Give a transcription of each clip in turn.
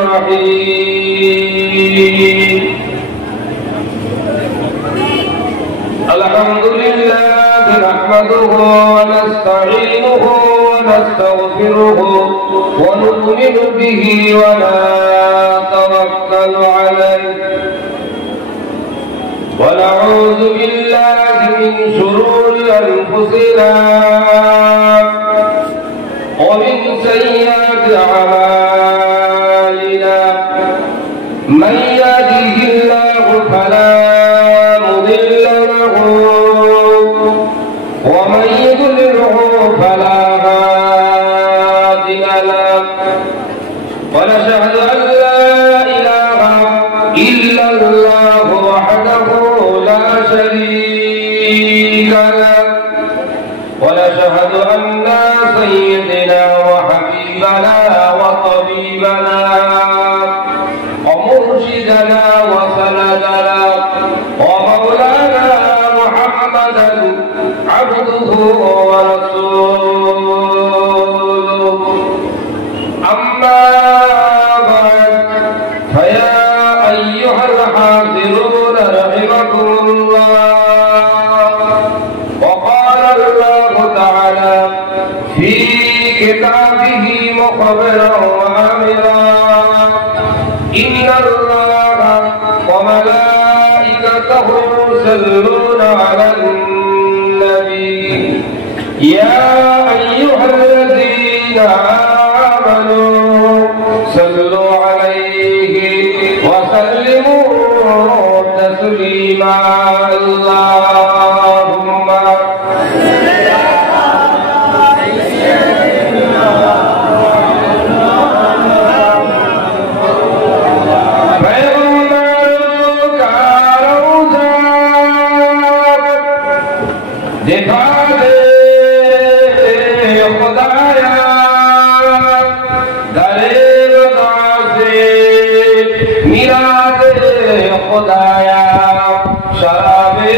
الرحيم الحمد لله نحمده ونستعينه ونستغفره ونؤمن به ونتوكل عليه ونعوذ بالله من شرور أنفسنا ومن سيئات أعمالنا من يهده الله فلا مضل له ومن يضلله فلا هادي له ونشهد أن لا إله إلا الله وحده لا شريك له ونشهد أن سيدنا وحبيبنا وطبيبنا ومرشدنا وسندنا ومولانا محمدا عبده ورسوله أما بعد فيا أيها الحاضرون رحمكم الله وقال الله تعالى في كتابه مخبرا وآمرا إن الله وملائكته يصلون على النبي يا أيها الذين آمنوا صلوا عليه وسلموا تسليما اللهم खुदाया शराबे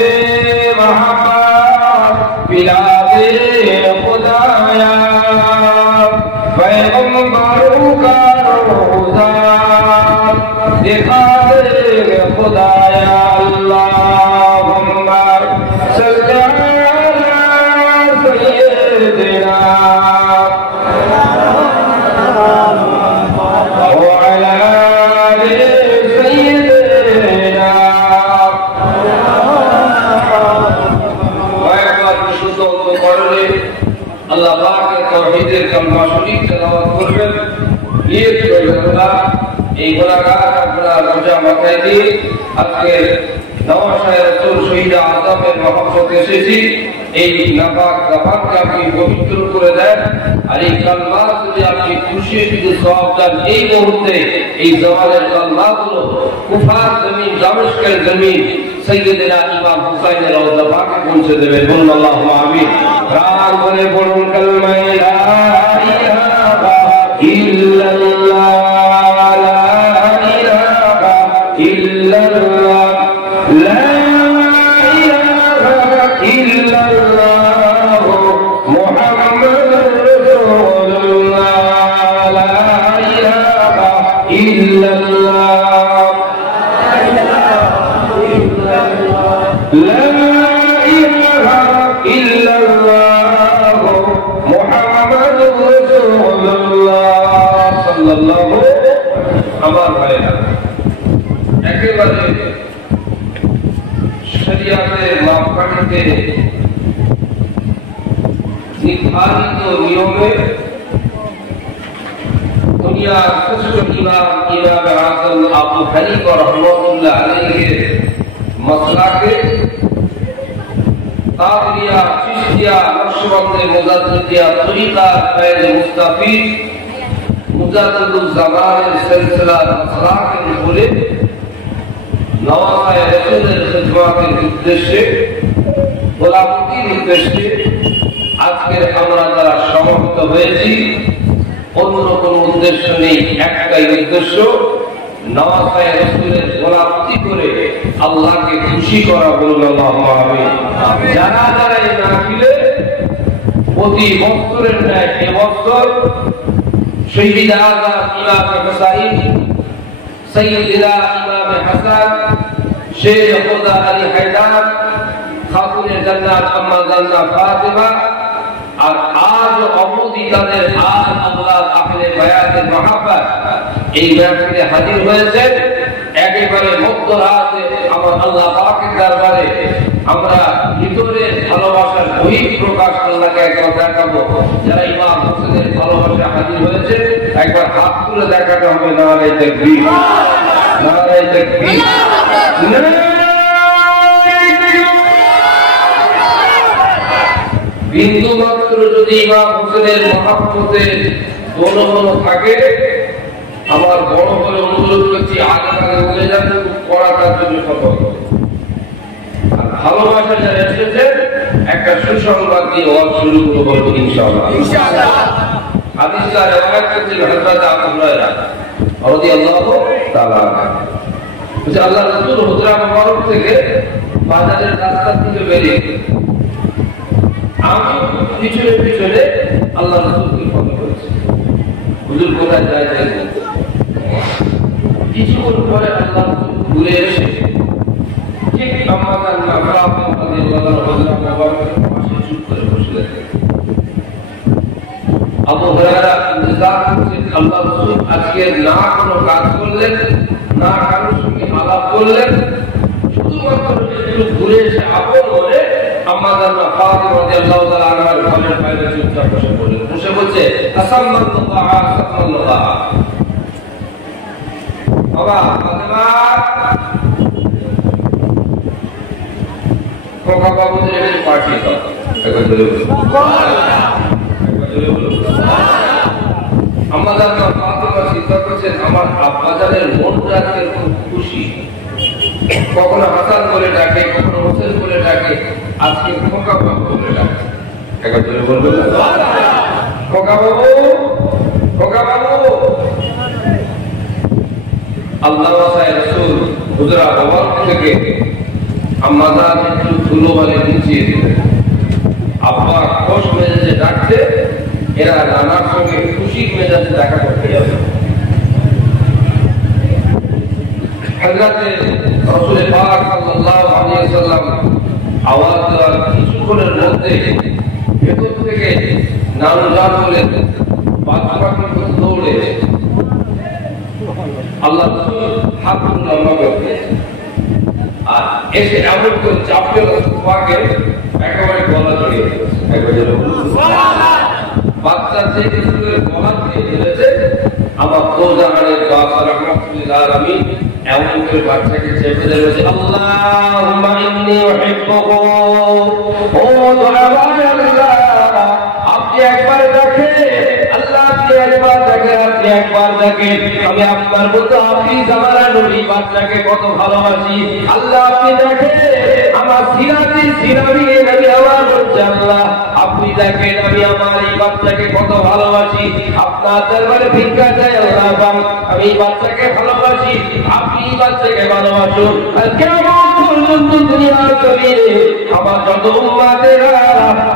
महब्बत पिला दे खुदाया पैगंबरों का रोज़ा दिखा दे खुदाया अल्लाहुम्मा सल्ली अला सय्यिदिना अल्लाह पाक के तौहीद कलमा शरीफ तिलावत करবেন ये गुनाहगार এই গুনাহগার আপনারা রোজা মাথায় দিয়ে আজকে নওশায়ে রাসূল শহীদ আযমের মহব্বতে এসেছি এই নাপাক জাবানকে আপনি পবিত্র করে দেন আর এই কালমা যদি আপনি খুশি শুধু সওয়াব দেন এই মুহূর্তে এই জওয়ালের কালমাগুলো কুফার জমিন দামেস্কের জমিন सैयदना इमाम हुसैन रौज़ा पाक पहुंचे देवे बोल अल्लाहुम्मा आमीन प्राण बोले बोलूं कलमा ला इलाहा इल्लल्लाह ला इलाहा इल्लल्लाह ला इलाहा इल्लल्लाह मुहम्मदुर रसूलुल्लाह ला इलाहा इल्लल्लाह لا إله إلا الله محمد رسول الله صلى الله আমার ভাইরা একেবারে শরিয়াতের মাপকাঠিতে নির্ধারিত নিয়মে দুনিয়ার শ্রেষ্ঠ ইমাম আযম আবু হানিফা রাহমাতুল্লাহ আলাইহির मसलाके कादरिया चिश्तिया नक्शबंदी मुजाद्दिदिया तरीका फैज़ मुस्तफीद मुजाद्दिदुल ज़मान सिलसिला मसलाके बोले नवाज़े रसूलेर खिदमतेर उद्देश्ये গোলামতির উদ্দেশ্যে আজকের আমরা যারা সমবেত হয়েছি অন্য কোনো উদ্দেশ্য নেই একটাই উদ্দেশ্য নওয়াজে রাসূলের গোলামতি করে আল্লাহকে খুশি করা বলুন আল্লাহুম্মা আমিন যারা যারা এই মাহফিলে প্রতি বছরের ন্যায় এবছর শহীদ আযম ইমাম হুসাইন সৈয়দনা ইমাম হাসান শেখ খুদা আলী হায়দার খাতুনে জান্নাত আম্মা জান্নাত ফাতিমা আর আজ অবধি তাদের আজ আল্লাহ আহলে বায়াতের মহব্বত এই ব্যাপারে হাজির হয়েছে একেবারে মধ্যরাতে আমার আল্লাহ পাকের দরবারে আমরা ভিতরে ভালোবাসার বহিঃপ্রকাশ আল্লাহকে একবার দেখাবো যারা ইমাম হোসেনের ভালোবাসা হাজির হয়েছে একবার হাত তুলে দেখাতে হবে নারে তাকবীর নারে তাকবীর বিন্দু মাত্র যদি ইমাম হোসেনের মহব্বতে দোনো থাকে আমার বড় করে অনুরোধ করছি আগে বলে যান পড়াটার জন্য সফল আর ভালোবাসা যারা এসেছে একটা সুসংবাদ দিয়ে ওয়াজ শুরু করবো ইনশাআল্লাহ হাদিসটা রিওয়ায়াত করেছেন হযরত আবু হুরায়রা রাদিয়াল্লাহু তাআলা বলছে আল্লাহ রাসূল হুজরা মুবারক থেকে বাজারের রাস্তা থেকে বেরিয়ে আমি পিছনে আল্লাহ রাসূলকে ফলো করেছি হুজুর কোথায় যায় কিছুক্ষণ পরে আল্লাহ ঘুরে এসে ঠিক আমাদের চুপ করে বসলেন আবু হুরায়রা ইন্তজার করছেন আল্লাহ রাসূল আজকে না কোনো কাজ করলেন না কারোর সঙ্গে আলাপ করলেন শুধুমাত্র একটু ঘুরে এসে আপন মনে আমাদের ফাতিমা রাদিয়াল্লাহু তাআলা আনহার ঘরের বাইরে চুপচাপ বসে পড়লেন বসে বলছে আসাল্লাল্লাহু আসাল্লাল্লাহু বাবা ফাতিমা কোকা বাবুদের একটু পাঠিয়ে দাও একবার ধরে বলো আমাদের ফাতিমা সিদ্ধান্ত করেছেন আমার আব্বাজানের মনটা খুব খুশি কখনো হাসান বলে ডাকে কখনো হোসেন বলে ডাকে আজকে খোকা বাবু বলে ডাকে একবার ধরে বলবো খোকা বাবু আল্লাহ রাসূল হুজরা বাবার থেকে আম্মাজান একটু ধুলোবালি মুছিয়ে দিলেন আব্বা খোশ মেজাজে ডাকছে এরা নানার সঙ্গে খুশির মেজাজে দেখা করতে যাবে হযরত রাসূল পাক সাল্লাল্লাহু আলাইহি ওয়াসাল্লাম আওয়াজ দেওয়ার কিছুক্ষণের মধ্যে ভেতর থেকে নানু জান বলে বাদশাহকে দৌড়ে আল্লাহ রাসূল হাত লম্বা করতে আর এসে এমন করে চাপতে সোফাকে একেবারে গলা জড়িয়ে একবারে বাচ্চা যে কিছুর গলা দিয়ে ধরেছে আমার দোজাহানের বাবা রাহমাতুল্লাহ আলামিন এমন করে বাচ্চাকে চেপে ধরেছে আল্লাহুম্মা ইন্নী উহিব্বুহু ও দয়াময় আল্লাহ আপনি একবার দেখেন আল্লাহ আপনি একবার দেখেন আমি আপনার মতো আপনি জামানা নবী বাচ্চাকে কত ভালোবাসি আল্লাহ আপনি দেখেন আমার সিরাজি নবী আমার বলছে আল্লাহ আপনি দেখেন আমি আমার এই বাচ্চাকে কত ভালোবাসি আপনার দরবারে ভিক্ষা চাই আল্লাহ আমি এই বাচ্চাকে ভালোবাসি আপনি এই বাচ্চাকে ভালোবাসুন আর কিয়ামত পর্যন্ত দুনিয়ার জমিনে আমার যত উম্মতেরা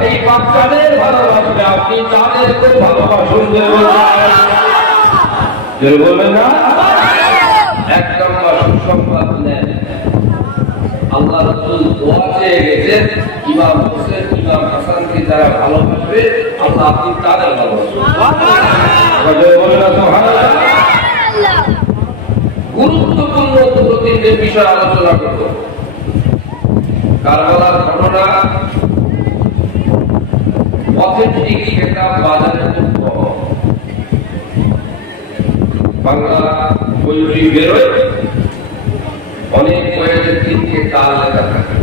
এই বাচ্চাদের ভালোবাসবে আপনি তাদেরকে ভালোবাসুন জোরে বলবেন না এক নম্বর সুসংবাদ নেন আল্লাহ রাসূল দোয়া চেয়ে গেছেন ইমাম হোসেন ইমাম হাসানকে যারা ভালোবাসবে আল্লাহ আপনি তাদের ভালোবাসুন জোরে বলবেন না সুবহানাল্লাহ গুরুত্বপূর্ণ দুটো তিনটে বিষয় আলোচনা করব কারবালার ঘটনা অথেন্টিক কিতাব বাজারে বাংলা বই বেরোয় অনেক বইয়ের তিনটে কাল লেখা থাকে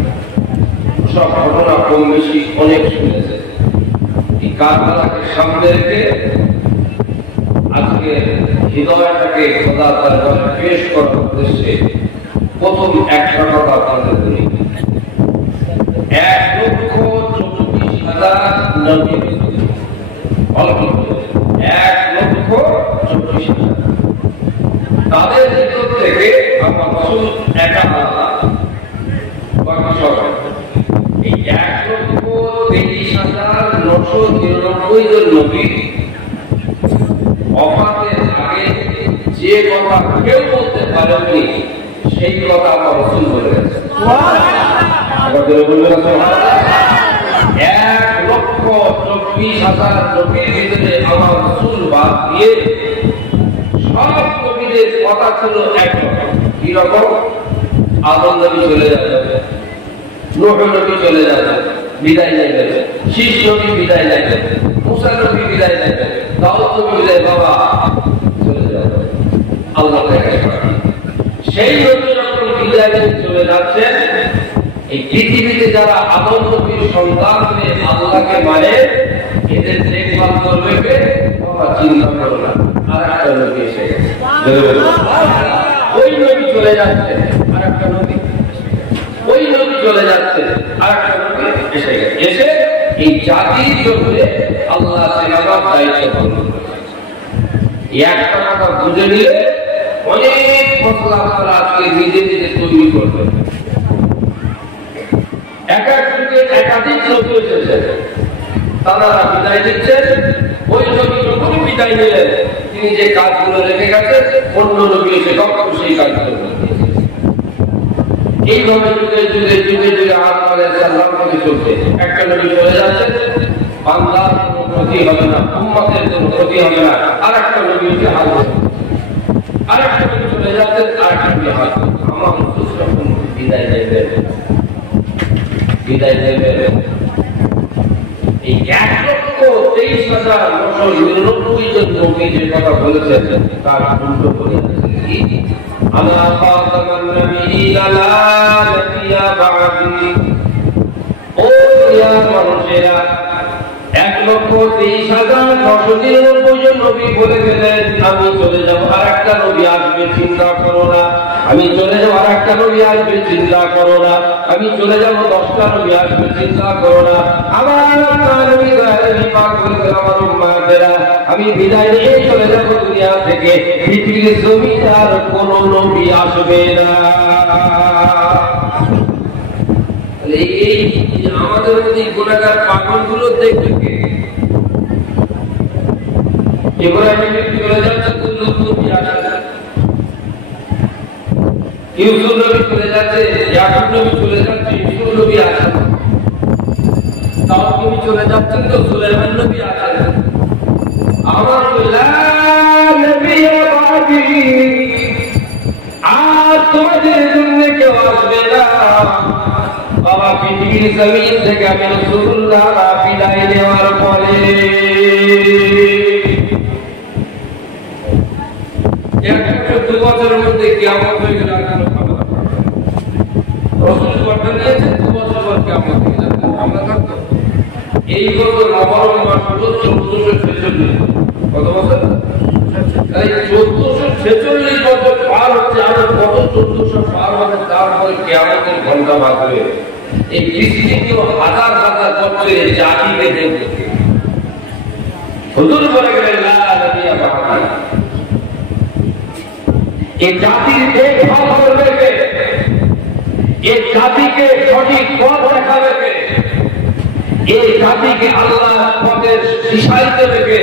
সব ঘটনা কম বেশি অনেক শুনেছে এই কারবালাকে সামনে রেখে আজকে হৃদয়টাকে খোদা দরবারে পেশ করার উদ্দেশ্যে প্রথম একটা কথা আপনাদের বলি 1,34,000 নবী অল্প 1,34,000 তাদের ভিতর থেকে আমার রাসূল একা আলাদা বাকি সব এই 1,33,999 জন নবী ওফাতের আগে যে কথা কেউ বলতে পারেনি সেই কথা আমার রাসূল বলে গেছেন। 1,24,000 নবীর ভিতরে আমার রাসূল বাদ দিয়ে সব নবীদের কথা ছিল একরকম। কি রকম? আদম নবী চলে যাবে, নূহ নবী চলে যাবে, বিদায় নেবে, শীষ নবী বিদায় নেবে, মুসা নবী বিদায় নেবে, দাউদ নবী বিদায়, বাবা চলে যাবে আল্লাহ থেকে। সেই নবী যখন বিদায় চলে যাচ্ছে, এই পৃথিবীতে যারা আদম নবীর সন্তান হয়ে আল্লাহকে মানে এদের দেখভাল করবে কে? বাবা চিন্তা করো না, আর একটা নবী এসে গেছে, ওই নবী চলে যাচ্ছে, আর একটা নবী, ওই নবী চলে যাচ্ছে, আর একটা নবী এসে গেছে। এসে এই জাতির জন্য আল্লাহ সেবার দায়িত্ব পালন করেছে। একটা কথা বুঝে নিলে অনেক মশলা আপনারা আজকে নিজে নিজে তৈরি করবেন। এক এক যুগে একাধিক নবী এসেছে, তারা বিদায় দিচ্ছেন। ওই নবী যখনই বিদায় নিলেন, তিনি যে কাজগুলো রেখে গেছেন, অন্য নবী এসে তখন সেই কাজগুলো এইভাবে যুগে যুগে যুগে যুগে আদম আলাইহিস সালাম থেকে চলছে। একটা নবী চলে যাচ্ছে, বান্দার কোনো ক্ষতি হবে না, উম্মতের কোনো ক্ষতি হবে না, আর একটা নবী এসে হাজির, আর একটা নবী চলে যাচ্ছে, আর একটা নবী হাজির। আমার রাসূল যখন বিদায় দেবেন, বিদায় দেবেন, এই 1,23,999 জন নবী যে কথা বলেছেন তার উল্টো করে কি? আনা খাতামান নবিয়্যিনা লা নাবিয়্যা বা'দি। ও ইয়া মানুষেরা, 1,23,999 জন নবী বলে গেলেন আমি চলে যাব, আর একটা নবী আসবে, চিন্তা করো না। আমি চলে যাব, আর একটা নবী আসবে, চিন্তা করো না। আমি চলে যাব, 10টা নবী আসবে, চিন্তা করো না। আমার নবী দয়ালু পাক বলেছেন, আমার উম্মতেরা, আমি বিদায় নিয়ে চলে যাব দুনিয়া থেকে, পৃথিবীর জমিনে আর কোনো নবী আসবে না। এই আমাদের মধ্যে গুনাহগার পাগলগুলো দেখবে কে? ইব্রাহিম চলে যাচ্ছে, নবী আসবে, ইউসুফ নবী চলে যাচ্ছে, ইয়াকুব নবী চলে যাচ্ছে, ইউসুফ নবী আসেন, দাউদ নবী চলে যাচ্ছেন, তো সুলাইমান নবী আসেন। আমার লা নবিয়্যা বা'দি, আর তোমাদের জন্য কেউ আসবে না। বাবা পৃথিবীর জমিন থেকে আমি রাসূলুল্লাহ বিদায় নেওয়ার পরে 1,14 বছরের মধ্যে কিয়ামত হয়ে গেল, আর কোনো খবর না। রাসূল কথা দিয়েছে 2 বছর পর কিয়ামত হয়ে যাবে, আমরা থাকতো। এই বছর নবম মাস হলো 1446। কত বছর? তাই 1446 বছর পার হচ্ছে, আর কত 1400 পার হবে, তারপরে কিয়ামতের ঘন্টা বাজবে। এই বিস্তৃত হাজার হাজার বছরের জাতিকে দেখবে। হুজুর বলে গেলেন লা নবিয়্যা বা'দি, এই জাতির দেখভাল করবে কে? এই জাতিকে সঠিক পথ দেখাবে কে? এই জাতিকে আল্লাহ পথের দিশাই দেবে কে?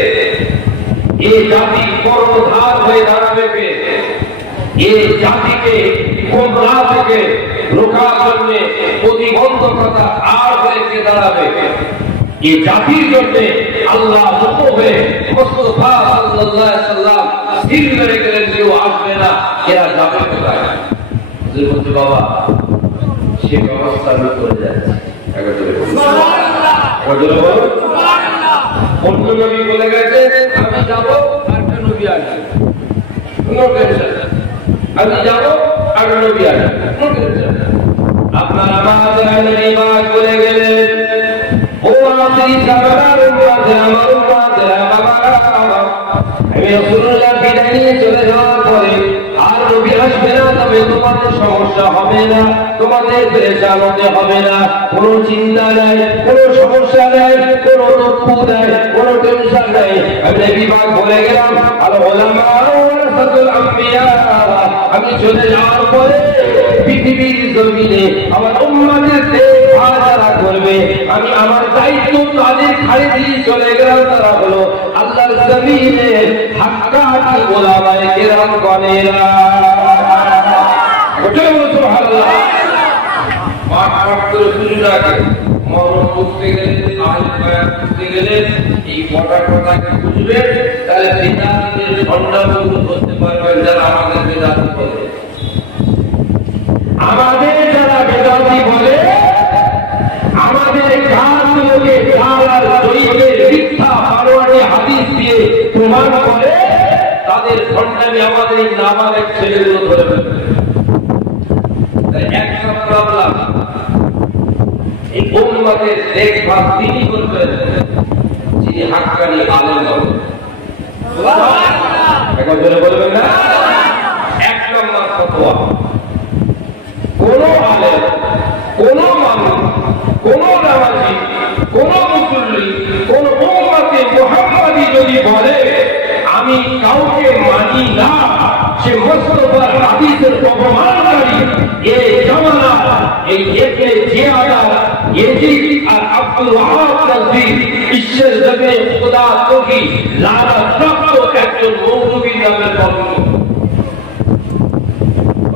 এই জাতি কর্ণধার হয়ে দাঁড়াবে কে? এই জাতিকে গোমরাহ থেকে রোখার জন্য প্রতিবন্ধকতা আর হয়ে কে দাঁড়াবে? এই জাতির জন্য আল্লাহ হয়ে মুস্তাফা সাল্লাল্লাহু আলাইহি সাল্লাম স্থির করে গেলেন, কেউ আসবে না, এরা যাবে কোথায়? হুজুর বলতে বাবা সে ব্যবস্থা আমি করে যাচ্ছি। অন্য নবী বলে গেছে আমি যাবো, আর একটা নবী আসবে, কোনো টেনশন। আমি যাবো, আর নবী আসবে, কোনো টেনশন। আপনার আমাদের ইমাম বলে গেলেন, ও আমাদের সারার উম্মত, আমার উম্মত, বাবা আমি রাসূলুল্লাহ বিদায় নিয়ে চলে যাওয়ার পরে আর নবী আসবে না, তবে তোমাদের সমস্যা হবে না, তোমাদের পেরেশান হতে হবে না, কোনো চিন্তা নাই, কোনো সমস্যা নাই, কোনো দুঃখ নাই, কোনো টেনশন নাই। আমি নবী পাক বলে গেলাম, আল উলামা ওয়ারাসাতুল আম্বিয়া, আমি চলে যাওয়ার পরে পৃথিবীর জমিনে আমার উম্মতের দেখভাল করবে। আমি আমার দায়িত্ব তাদের ছাড়ে দিয়ে চলে গেলাম, তারা হলো আল্লাহর জমিনে হাক্কানি উলামায়ে কেরাম গণেরা সুবহানাল্লাহ মাঠ করে বুঝুনাকে মরণ করতে গেলে আলেম বয়ান করতে গেলে এই কথাকে বুঝবে তাহলে বেদাতীদের খণ্ডাবন্ধ করতে পারবেন যারা আমাদের বেদাতি বলে আমাদের কাজগুলোকে জাল আর দৈবের মিথ্যা পারোয়ানি হাদিস দিয়ে প্রমাণ করে তাদের খণ্ডামি আমাদের এই নাবালেগ ছেলেগুলো ধরে ফেলবে একটা প্রবলেম এই উম্মতের দেখভাল তিনি করবেন যিনি হাক্কানি আলেম হবেন এখন ধরে বলবেন না এক নম্বর ফতোয়া কোন আলেম কোন মানুষ কোন নামাজি কোন মুসল্লি কোন উম্মতে মুহাম্মাদি যদি বলে আমি কাউকে মানি না সে মুস্তাফার হাদিসের অপমানকারী এই জামানা এই ইবনে জিয়াদা ইয়াজিদ আর আব্দুল ওয়াহাব রাজি ঈশ্বর জগে খোদা তোহি লানাত প্রাপ্ত একজন মৌলবী নামের কলম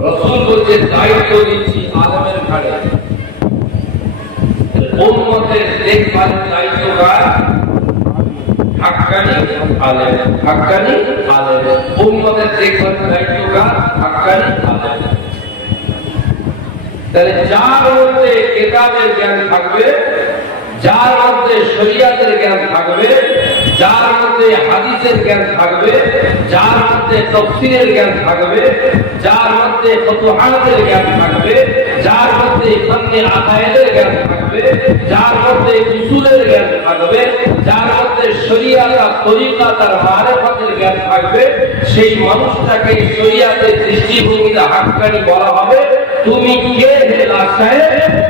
রাসূল বলেন দায়িত্ব দিচ্ছি আলেমের ঘাড়ে উম্মতের দেখভালের দায়িত্বটা হাক্কানি আলেম উম্মতের দেখভালের দায়িত্বটা হাক্কানি আলেম তাহলে যার মধ্যে কিতাবের জ্ঞান থাকবে যার মধ্যে শরীয়তের জ্ঞান থাকবে যার মধ্যে হাদিসের জ্ঞান থাকবে যার মধ্যে তাফসীরের জ্ঞান থাকবে যার মধ্যে ফুতুহাতের জ্ঞান থাকবে যার মধ্যে ফান্নে আকায়েদের জ্ঞান থাকবে যার মধ্যে উসুলের জ্ঞান থাকবে যার মধ্যে শরীয়ত আর তরিকাত আর মারিফাতের জ্ঞান থাকবে সেই মানুষটাকে শরীয়তের দৃষ্টিভঙ্গিতে হাক্কানি বলা হবে তুমি কে হে লাশায়ে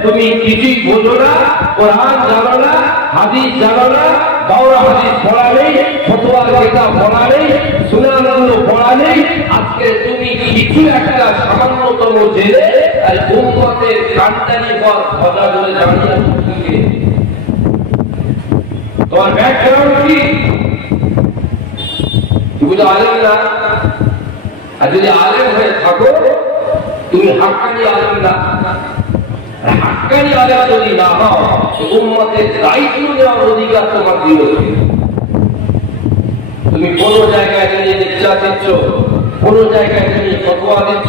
তুমি কিছুই বোঝো না কোরআন জানো না হাদিস জানো না দাওরা হাদিস পড়া নেই ফতোয়ার কিতাব পড়া নেই সুনান পড়া নেই আজকে তুমি কিছু একটা সামান্যতম জেনে আর উম্মতের কান্ডানি পর খোদা বলে জানিয়ে তুমি তোমার ব্যাকগ্রাউন্ড কি তুমি তো আলেম না আর যদি আলেম হয়ে থাকো তুমি হাক্কানি আলেম না হাক্কানি আলেম যদি না হও উম্মতের দায়িত্ব নেওয়ার অধিকার তোমার দিয়েছে তুমি কোন জায়গায় নিয়ে নির্চা দিচ্ছ কোন জায়গায় নিয়ে ফতোয়া দিচ্ছ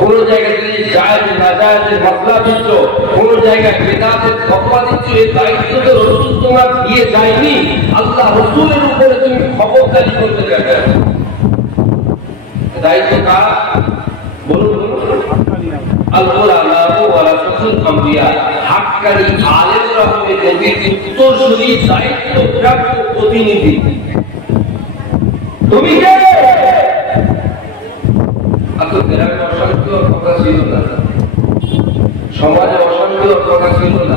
কোন জায়গায় নিয়ে জায়েজ নাজায়েজের মাসলা দিচ্ছ কোন জায়গায় বিদআতের ফতোয়া দিচ্ছ এই দায়িত্ব তো রাসূল তোমার দিয়ে যায়নি আল্লাহ রাসূলের উপরে তুমি খবরদারি করতে যাবে দায়িত্ব কার বলুন আল উলামা ওয়া রাসূলুল আম্বিয়া হাক্কানি আলেমরা হবে নবীর উত্তরসূরি দায়িত্বপ্রাপ্ত প্রতিনিধি তুমি কে আতো গ্রামে অশান্তি হওয়ার কথা ছিল না সমাজে অশান্তি হওয়ার কথা ছিল না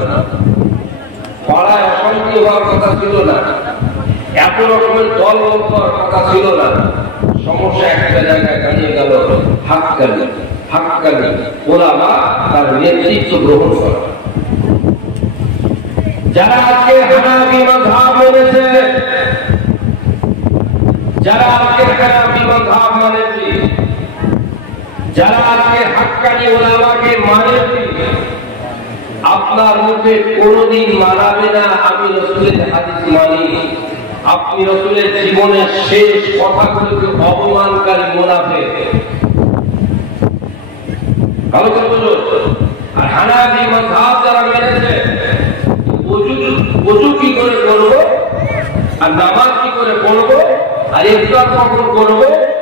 পাড়ায় অশান্তি হওয়ার কথা ছিল না এত রকমের দল হওয়ার কথা ছিল না সমস্যা একটা জায়গায় দাঁড়িয়ে গেল হাক্কানি উলামা তার নেতৃত্ব গ্রহণ করা যারা আজকে হানাফি মাযহাব মেনেছে যারা আজকে হানাফি মাযহাব মানেছে যারা আজকে হাক্কানি উলামাকে মানেছে আপনার মুখে কোনোদিন মানাবে না আমি রাসূলের হাদিস মানি আপনি রাসূলের জীবনের শেষ কথাগুলোকে অপমানকারী মুনাফিক ভালো করে বুঝুন আর হানাফি মাযহাব যারা মেনেছে ওযু কি করে করব আর নামাজ কি করে পড়ব আর ইফতার কখন করব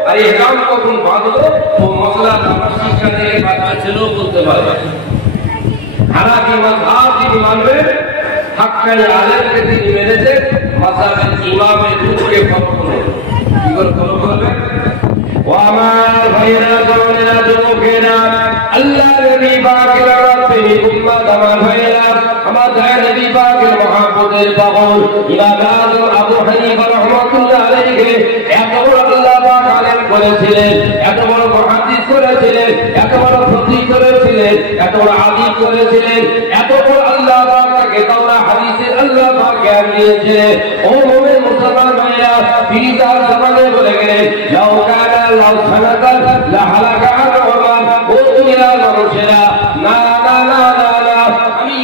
আর ইহরাম কখন বাঁধব ও মশলা শিক্ষা থেকে বাচ্চা ছেলেও বলতে পারবে হানাফি মাযহাব যিনি মানবেন হাক্কানি আলেমকে তিনি মেনেছে মাযহাবের ইমামের রূপকে ফলো করে কি করে ফলো করবে ও আমার ভাইরা বোনেরা যুবকেরা আল্লাহ নবী পাকের রাতে উম্মত আমার ভাইরা আমাদের নবী পাকের মহব্বতের পাগল ইমাম আযম আবু হানিফা রাহমাতুল্লাহ আলাইহি এত বড় আল্লাহ পাক আলেম করেছিলেন এত বড় মুহাদ্দিস করেছিলেন এত বড় ফকিহ করেছিলেন এত বড় আলিম করেছিলেন এত বড় আল্লাহ পাক তাকে তাওরাত হাদিসের আল্লাহ পাক জ্ঞান দিয়েছিলেন ও মুমিন মুসলমান ভাইরা তিনি তার জবানে বলে গেলেন লাউ কানা লাউ সানাতান লা হালাকা আল-উমান। ও দুনিয়ার মানুষেরা, না না না না না, আমি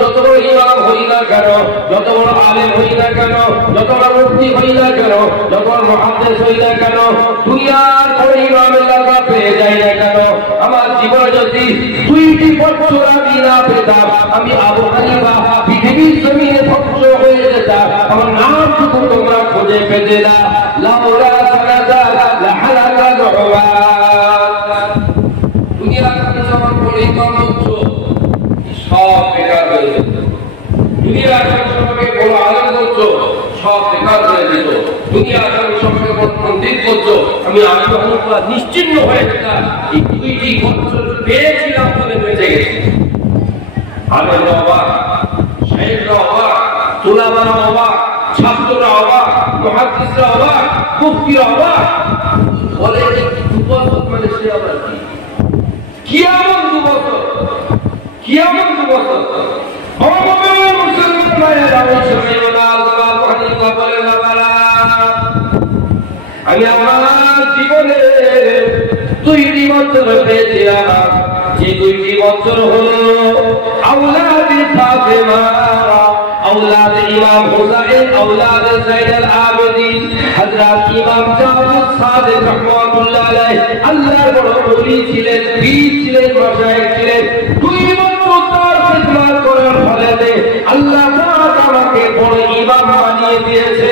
যত বড় ইমাম হই না কেন, যত বড় আলেম হই না কেন, যত বড় মুফতি হই না কেন, যত বড় মুহাদ্দিস হই না কেন, দুনিয়ার বড় ইমামের লাগা পেয়ে যাই না কেন, আমার জীবনে যদি 2টি বছর আমি না পেতাম, আমি আবু হানিফা পৃথিবীর জমিনে ধ্বংস হয়ে যেতাম। আমার নামটুকু তোমরা খুঁজে পেতে না। লাউলা সানাতা লা হালাকা আল-উমান। দুনিয়ার যখন বড় ইমাম হচ্ছ সব বেকার হয়ে যেত। দুনিয়ার সমাজকে বড় আলেম হচ্ছ সব বেকার হয়ে যেত। দুনিয়ার সমাজকে বড় পণ্ডিত হচ্ছ, আমি আবু হানিফা নিশ্চিন্ন হয়ে যেতাম। এই 2টি বছর পেয়েছিলাম বলে বেঁচে গেছি। আলেমরা অবাক, শাইখরা অবাক, উলামারা অবাক, ছাত্ররা অবাক, মুহাদ্দিসরা অবাক, মুফতিরা অবাক। বলে যে 2 বছর মানে সে আবার কি এমন 2 বছর, কি এমন 2 বছর? মুসলমান ভাইয়েরা, আবু হানিফা বলেন বাবারা, আমি আমার জীবনে 2টি বছর পেয়েছিলাম। যে 2টি বছর হলো আওলাদে ফাতেমা, আওলাদে ইমাম হুসাইন, আওলাদে যায়নুল আবেদিন, হযরত ইমাম জাফর সাদিক রাহমাতুল্লাহ আলাইহি। আল্লাহর বড় ওলি ছিলেন, পীর ছিলেন, মাশায়েখ ছিলেন। 2 বছর তার খিদমত করার ফলে আল্লাহ পাক আমাকে বড় ইমাম বানিয়ে দিয়েছে।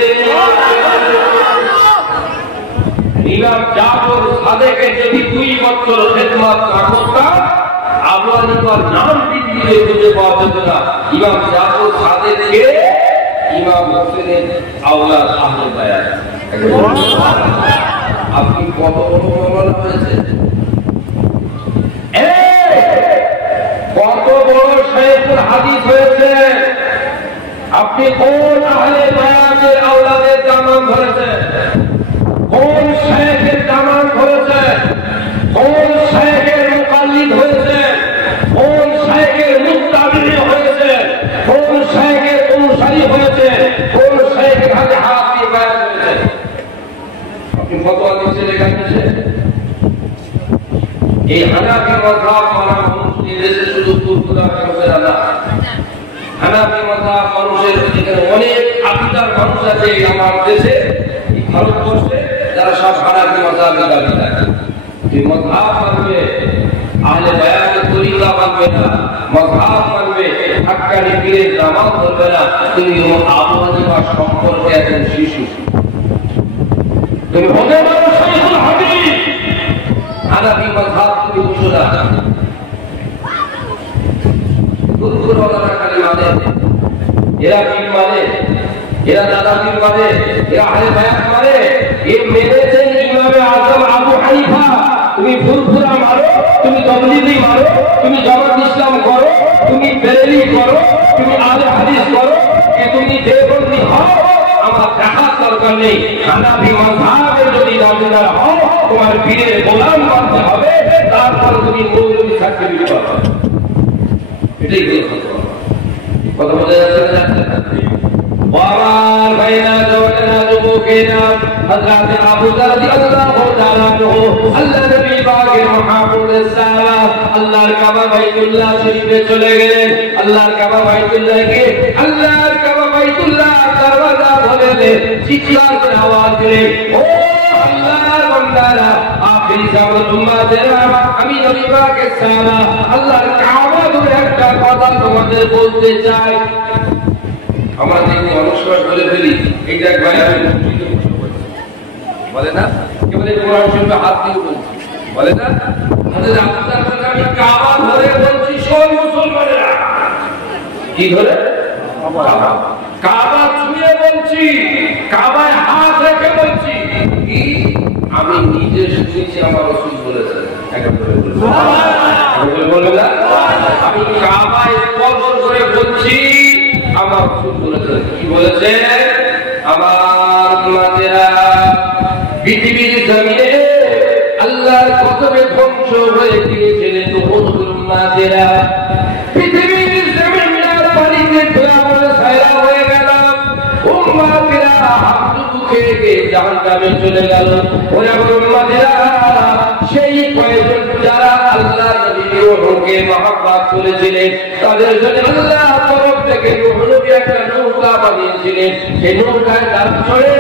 ইমাম জাফর সাদিকের যদি 2 বছর খিদমত না করতাম, আবু হানিফার নাম দিলে খুঁজে পাওয়া যেত না। ইমাম জাফর সাদিককে ইমাম হোসেনের আওলাদ আহলে বায়াত। আপনি কত বড় মাওলানা হয়েছেন, কত বড় শাইখুল হাদিস হয়েছেন। আপনি কোন আহলে বায়াতের আওলাদের দামান ধরেছেন, কোন শাইখের দামান ধরেছেন, কোন শাইখের মুকাল্লিদ হয়েছেন, কোন শাইখের মুত্তাবি হয়েছেন, কোন শাইখের অনুসারী হয়েছেন, কোন শাইখের হাতে হাত দিয়ে বায়াত হয়েছেন। আপনি ফতোয়া দিচ্ছেন এখানে। এই হানাফি মাযহাব মানা মানুষ দেশে শুধু ফুরফুরা করেছে না। হানাফি মাযহাব মানুষের এখানে অনেক আকীদার মানুষ আছে আমার দেশে, এই ভারতবর্ষে, যারা সব হানাফি মাযহাবের দাবিদার। এই মাযহাব মানবে, আহলে বায়াতের তরিকা মানবে না, মাযহাব মানবে, হাক্কানি পীরের দামাত ধরবে না। তুমি আবু হানিফা সম্পর্কে একজন শিশু, তুমি হতে পারো শাইখুল হাদিস। হানাফি মাযহাব তুমি বুঝো না। ফুরফুরাওয়ালারা খালি মানে, এরা পীর মানে, এরা দাদা পীর মানে, এরা আহলে বায়াত মানে। এ মেনেছেন ইমামে আযম আবু হানিফা। তুমি ফুরফুরা মারো, তুমি তাবলীগী মারো, তুমি জামাত ইসলাম করো, তুমি বেরেলি করো, তুমি আহলে হাদিস করো, এ তুমি দেওবন্দি হও, আমার দেখার দরকার নেই। হানাফি মাযহাবের যদি দাবিদার হও, তোমার পীরের গোলাম মানতে হবে, তারপর তুমি মৌলবী সার্টিফিকেট পাবে। এটাই কথা বোঝা যাচ্ছে না? আমার ভাইরা, জওয়ানেরা, যুবকেরা, হযরত আবু যর রাদিয়াল্লাহু তাআলা আনহু আল্লাহ নবী পাকের মুহাম্মদের সালাম আল্লাহর কাবা বাইতুল্লাহ শরীফে চলে গেলেন। আল্লাহর কাবা বাইতুল্লাহকে, আল্লাহর কাবা বাইতুল্লাহ দরওয়াজা ধরে চিৎকার করে আওয়াজ দিলেন, ও আল্লাহর বান্দারা, আখিরি জামাত উম্মতেরা, আমি নবী পাকের সালাম আল্লাহর কাবা ধরে একটা কথা তোমাদের বলতে চাই। আমরা দেখি অনেক সময় বলে ফেলি, এইটা বয়ানে বলে না, কি বলে কোরআন শরীফে হাত দিয়ে বলছি, বলে না আমাদের আপনার কথা আমি কাবা ধরে বলছি। সব মুসলমানেরা কি ধরে? কাবা ছুঁয়ে বলছি, কাবায় হাত রেখে বলছি। আমি নিজে শুনেছি, আমার রাসূল বলেছেন। বলে না, আমি কাবায় স্পর্শ করে বলছি, আমার রাসূল বলেছেন। কি বলেছে? আমার উম্মতেরা, পৃথিবীর জমিনে আল্লাহর কসমে ধ্বংস হয়ে গিয়েছিলেন উম্মতেরা। পৃথিবীর জমিনের পানিতে ধোয়া পড়ে ছায়া হয়ে গেল। উম্মতেরা হাবলুকে জাহান্নামে চলে গেল। ওরে উম্মতেরা, সেই কয়েকজন যারা আল্লাহ নবী নূহকে মহব্বত করেছিলেন, তাদের জন্য আল্লাহ তরফ থেকে নূহ নবী একটা নৌকা বানিয়েছিলেন। সেই নৌকায় তারা চড়ে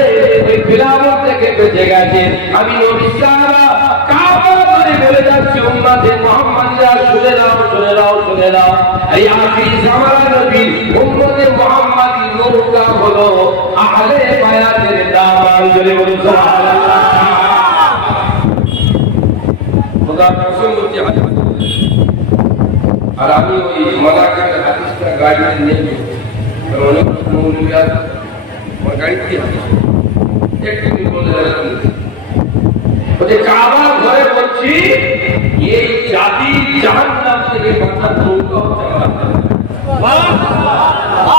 ওই ফিরাউন থেকে বেঁচে গেছে। আমি নবী সাহাবা কাবা ধরে বলে যাচ্ছি, উম্মতে মুহাম্মাদিয়া শুনে নাও, শুনে নাও, শুনে নাও। এই আখিরি জামানার নবী উম্মতে মুহাম্মাদি নৌকা হলো আহলে বায়াতের দামান। বলে বলুন সুবহানাল্লাহ। খোদা কসম করছি, আর আমি ওই মালাকার হাদিসটা গাড়িতে নিয়ে অনেক মৌলবী আছে আমার গাড়িতে একটু বলে ওদের কাবা ঘরে বলছি, এই জাতি জাহান্নাম থেকে বাঁচার নৌকা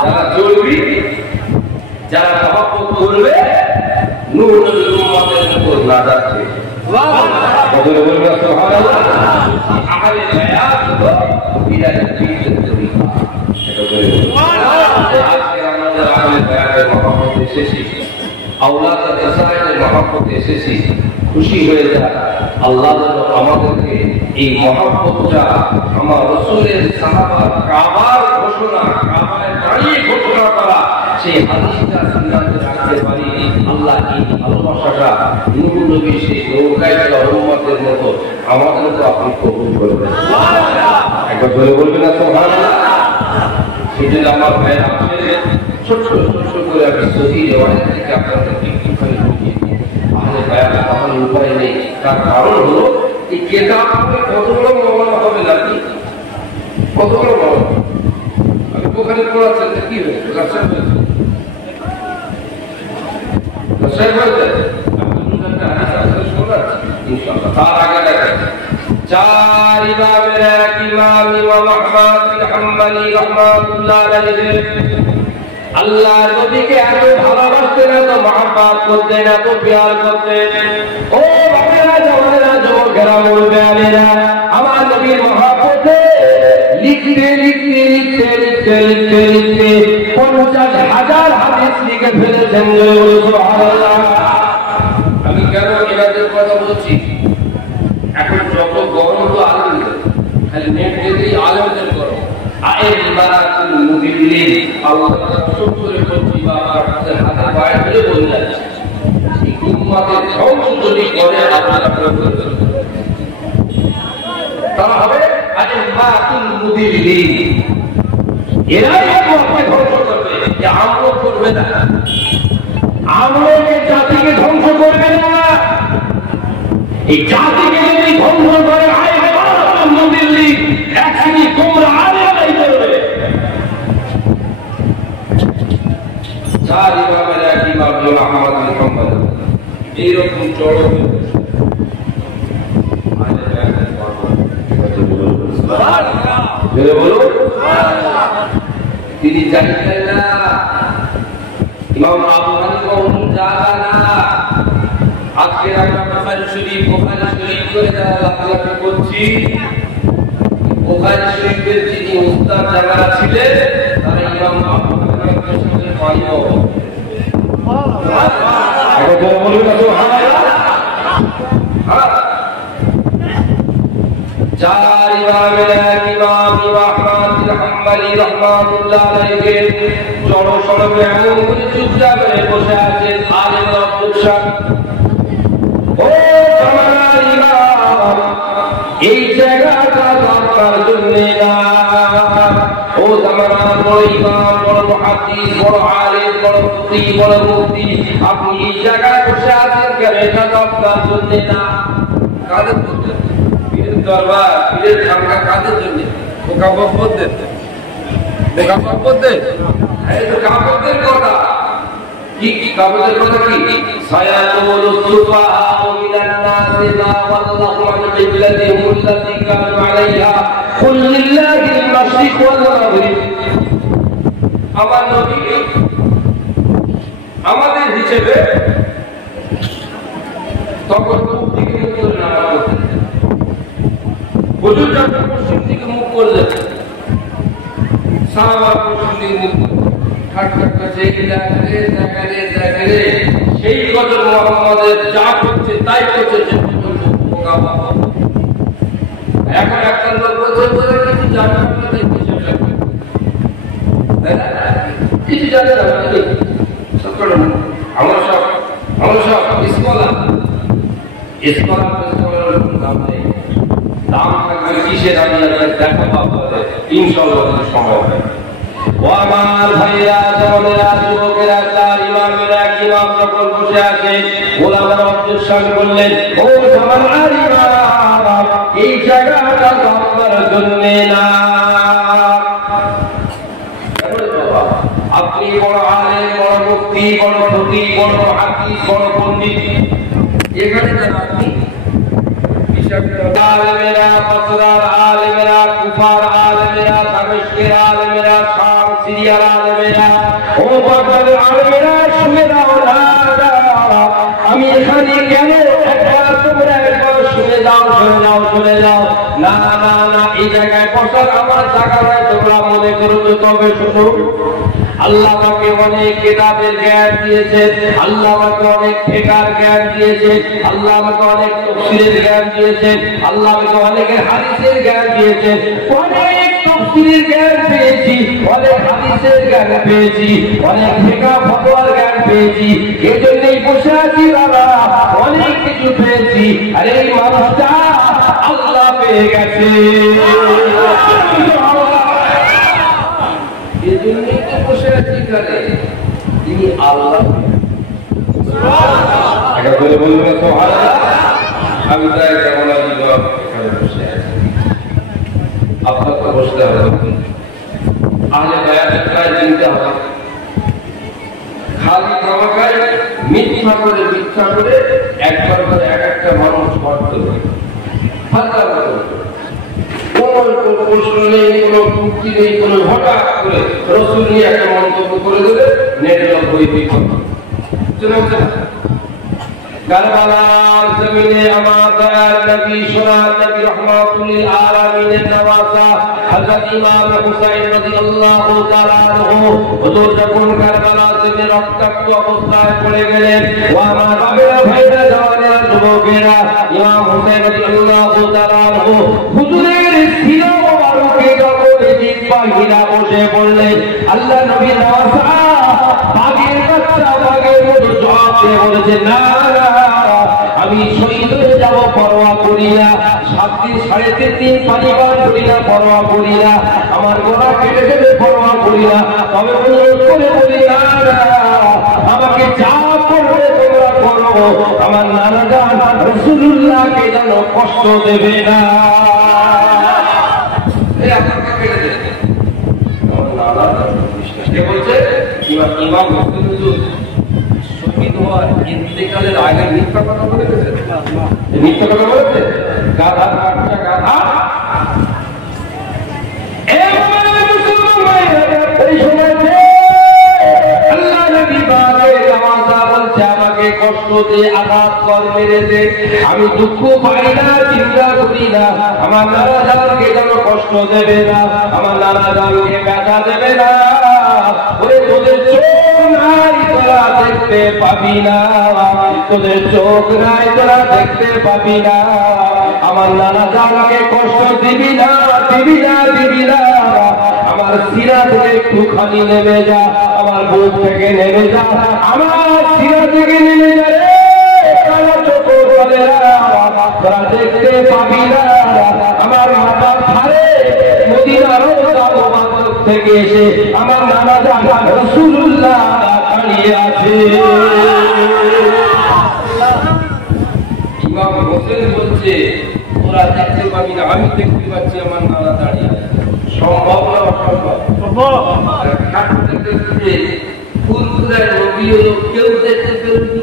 যারা চলবি, যারা মহব্বত করবে, নূহ নবীর উম্মতের উপর না যাচ্ছে। বদলে বলবে সুবহানাল্লাহ। আহলে বায়াত হলো হিদায়াতের তরিকা। এটা বলে আজকে আমাদের আহলে বায়াতের মহব্বত এসেছি, আওলাদ রাসায়েলের মহব্বত এসেছি, খুশি হয়ে যায়। আল্লাহ যেন আমাদেরকে এই মহব্বতটা আমার রাসূলের সাহাবার কাবার ঘোষণা, কাবায় দাঁড়িয়ে ঘোষণা করা, সেই হাদিসটা সিদ্ধান্তে রাখতে পারি। আল্লাহ এই ভালোবাসাটা নূহ নবীর সেই নৌকায় চলা উম্মতের মতো আমাদেরকে আপনি কবুল করবেন। একবার বলে বলবেন না সুবহানাল্লাহ। সেজন্য আমার ভাই আছে, ছোট্ট ছোট্ট করে আমি সহি রেওয়ায়াত থেকে আপনাদেরকে কিভাবে বুঝিয়ে দিই। আহলে বায়াত আমার উপায় নেই, তার কারণ হলো এই কেতাব কত বড় মওলানা হবে নাকি, কত বড় মওলানা। আমি ওখানে পড়াচ্ছেন কি হয়েছে, রাস্তায় হয়েছে তার আগে দেখেন চার ইমামের এক ইমাম ইমাম আহমদ বিন হাম্বলি রাহমাতুল্লাহ আলাইহি আল্লাহর নবীকে এত ভালোবাসতেন, এত মহব্বত করতেন, এত প্যার করতেন। ও বাবারা, জওয়ানেরা, যুবকেরা, মুরব্বিয়ানেরা, আমার নবীর মহব্বতে লিখতে লিখতে লিখতে লিখতে লিখতে লিখতে 50,000 হাদিস লিখে ফেলেছেন। সুবহানাল্লাহ। আমি কেন এনাদের কথা বলছি? এখন যত গরম তো আলেম, খালি নেট দিয়েই আলেমদের গরম। আইমাতুল মুদিল্লিন, আল্লাহ কসম করে বলছি, আপনাদের হাতে পায়ে ধরে বলে যাচ্ছে, এই উম্মতের ধ্বংস যদি করে আপনারা করবেন, তারা হবে আইমাতুল মুদিল্লিন। এরাই আপনাকে ধ্বংস করবে, যে আমল করবে না, আমলকে জাতিকে ধ্বংস করবে না। এই জাতিকে যদি ধ্বংস করে আইমাতুল মুদিল্লিন, একদিনই তোমরা আলেমাই করবে। চার ইমামের এক ইমাম হলো আহমদ বিন হাম্বল। এইরকম চড়ক তিনি জানতেন না, ইমাম আবু হানিফা অনুযায়ী না। আজকে আমরা বুখারী শরীফ করে আলোচনা করছি। বুখারী শরীফের যিনি উস্তাদ যারা ছিলেন, তারা ইমাম আবু হানিফার সঙ্গে পাইল। এখন বলুন সুবহানাল্লাহ। চার ইমামের এক ইমাম আহমদ বিন হাম্বলি রাহমাতুল্লাহ আলাইহি জনসড়কে এমন করে চুপচাপ করে বসে আছেন। আলেম রব্বুশান, ও জামানার ইমাম, এই জায়গাটা আপনার জন্য না। ও জামানার বড় ইমাম, বড় মুহাদ্দিস, বড় আলেম, বড় মুফতি, বড় মুফতি, আপনি এই জায়গায় বসে আছেন কেন? এটা তো আপনার জন্য না। কাদের জন্য? পীরের দরবার, পীরের খানকা কাদের জন্য? বোকা বকবদের, বোকা বকবদের, এই তো কাবদের কথা। কি কাবদের কথা কি? সায়াতুল সুফাহা মিনান নাসি মা ওয়াল্লাহু আন কিবলাতিহিম আল্লাতী কানু আলাইহা কুল লিল্লাহিল মাশরিক ওয়াল মাগরিব। আমার নবী আমাদের হিসেবে তখন পূর্ব দিকে মুখ করে নামাজ পড়তেন। হুজুর যখন পশ্চিম দিকে মুখ করলেন, সাহাবা পশ্চিম দিকে মুখ করলেন। ঠাট্টা করছে, সেই কদর মোহাম্মদের যা করছে তাই করছে, এখন একটা লোক বলছে কিছু জানে না, কিছু জানে না, আমরা সব স্কলার দাম নেই, দাম থাকবে কিসের আমি দেখা পাবো ইনশাআল্লাহ সময় হয়। ও আমার ভাইরা, বোনেরা, যুবকেরা, চার ইমামেরা ইমাম যখন বসে আছে, ওলামারা অবজেকশন করলেন, ও আমার ইমাম, এই জায়গাটা আপনার জন্য না। আপনি বড় আলেম, বড় মুফতি, বড় ফকিহ, বড় হাফিজ, বড় পণ্ডিত, এখানে কেন আপনি আলেমেরা, বসরার আলেমেরা, কুফার আলেমেরা, দামেস্কের আলেমেরা, শাম সিরিয়ার আলেমেরা, ও বাগদাদের আলেমেরা, শুনে দাও না, আমি এখানে কেন, একবার তোমরা একবার শুনে যাও, শুনে যাও, না না না, এই জায়গায় বসার আমার জায়গা নয়, তোমরা মনে করো তো, তবে শুনো, আল্লাহ আমাকে অনেক কিতাবের জ্ঞান দিয়েছে, আল্লাহ আমাকে অনেক ফিকহের জ্ঞান দিয়েছে, আল্লাহ আমাকে অনেক তাফসীরের জ্ঞান দিয়েছে, আল্লাহ আমাকে অনেক হাদিসের জ্ঞান দিয়েছে, অনেক তাফসীরের জ্ঞান পেয়েছি, অনেক হাদিসের জ্ঞান পেয়েছি, অনেক ফিকহ ফতোয়ার জ্ঞান পেয়েছি, এজন্যই বসে আছি বাবা, অনেক কিছু পেয়েছি। আর এই মানুষটা আল্লাহ পেয়ে গেছে, এজন্যই তো বসে আছি কারে, তিনি আল্লাহ। এটা বলে বলবে সুবহানাল্লাহ, আমি তাই কেমন আছি এখানে বসে আছি, আপনার তো বসতে হবে, আহলে বায়াতের প্রায় চিন্তা হবে, খালি খামাখায় মিথ্যা করে একবার করে এক একটা মানুষ শর্ত দেবে, ফাঁকা করে কোন প্রশ্ন নেই, কোন যুক্তি নেই, কোন হঠাৎ করে রাসূল নিয়ে একটা মন্তব্য করে দেবে, নেটে বই বিপদ চলছে না। কারবালার জমিনে আমার দয়াল নবী সোনার নবী রাহমাতুল লিল আলামিনের নওয়াজা হযরত ইমাম হুসাইন রাদিয়াল্লাহু তাআলা আনহু হুজুর যখন কারবালার জমিনে রক্তাক্ত অবস্থায় পড়ে গেলেন, ও আমার বাবারা, ভাইরা, জওয়ানেরা, যুবকেরা, ইমাম হুসাইন রাদিয়াল্লাহু তাআলা আনহু হুজুরের সিনা মোবারকে যখন জিহ্বাহিরা বসে পড়লেন, আল্লাহ নবী নওয়াজা বাগের বাচ্চা বাগের মতো জবাব দিয়ে বলেছেন, না আমি শহীদ হয়ে যাব পরোয়া করি না, 7 দিন 3.5 দিন পানি পান করি না, পরোয়া করি না, আমার গলা কেটে দেবে পরোয়া করি না, তবে অনুরোধ করে বলি, না আমাকে যা করবে তোমরা করো, আমার নানা জান রাসূলুল্লাহকে যেন কষ্ট দেবে না। এই আপনাকে কেটে দেবে বলছে ইমাম হুজুর শহীদ হওয়ার ইন্তেকালের আগে মিথ্যা কথা বলে গেছে, মিথ্যা কথা বলেছে, গাধা বাচ্চা গাধা। এই সময় আল্লাহ নবী পাকের নওয়াজা বলছে, আমাকে কষ্ট দিয়ে আঘাত কর মেরেছে, আমি দুঃখ পাই না, চিন্তা করি না, আমার নানা জানকে যেন কষ্ট দেবে না, আমার নানা জানকে ব্যথা দেবে না, ওরে তোদের চোখ নাই তোরা দেখতে পাবি না, তোদের চোখ নাই তোরা দেখতে পাবি না, আমার নানা জানকে কষ্ট দিবি না, দিবি না, দিবি না, আমার সিনা থেকে একটু খালি নেমে যা, আমার বুক থেকে নেমে যা, আমার সিনা থেকে নেমে যা রে, কালো চোখ বলে তোরা দেখতে পাবি না, আমার মাথা ধারে মদিনার রওজা মুবারক থেকে এসে আমার নানা জান রাসূলুল্লাহ দাঁড়িয়ে আছে। ইমাম হোসেন বলছে, তোরা দেখতে পাবি না, আমি দেখতে পাচ্ছি, আমার নানা দাঁড়িয়ে আছে। সম্ভব না অসম্ভব? ফুলফুলার নবী হলো কেউ দেখতে পেলনি,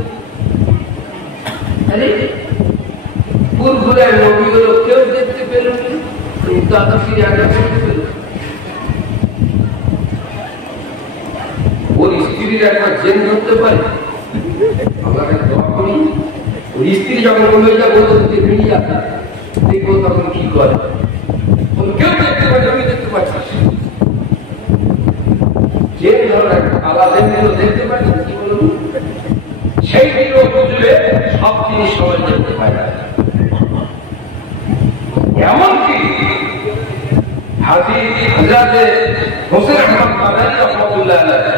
ফুলফুলার নবী হলো কেউ দেখতে পেলনি, কিন্তু আগে দেখতে পেল। ওর স্ত্রীর একবার জেন ধরতে পারে, আল্লাহকে দোয়া করি, ওর স্ত্রী যখন বলতে বলতে বেরিয়ে আসা দেখবো তখন কি করে, কেউ দেখতে পারে, আমি দেখতে পাচ্ছি, জেন ধরার একটা আলাদাগুলো দেখতে পাই না, কি বলবো, সেই দিনও বুঝবে সব জিনিস সবাই দেখতে পায় না। এমনকি হাজী হযরতে হোসেন আহমদ মাদানী রাহমাতুল্লাহ আলাইহি,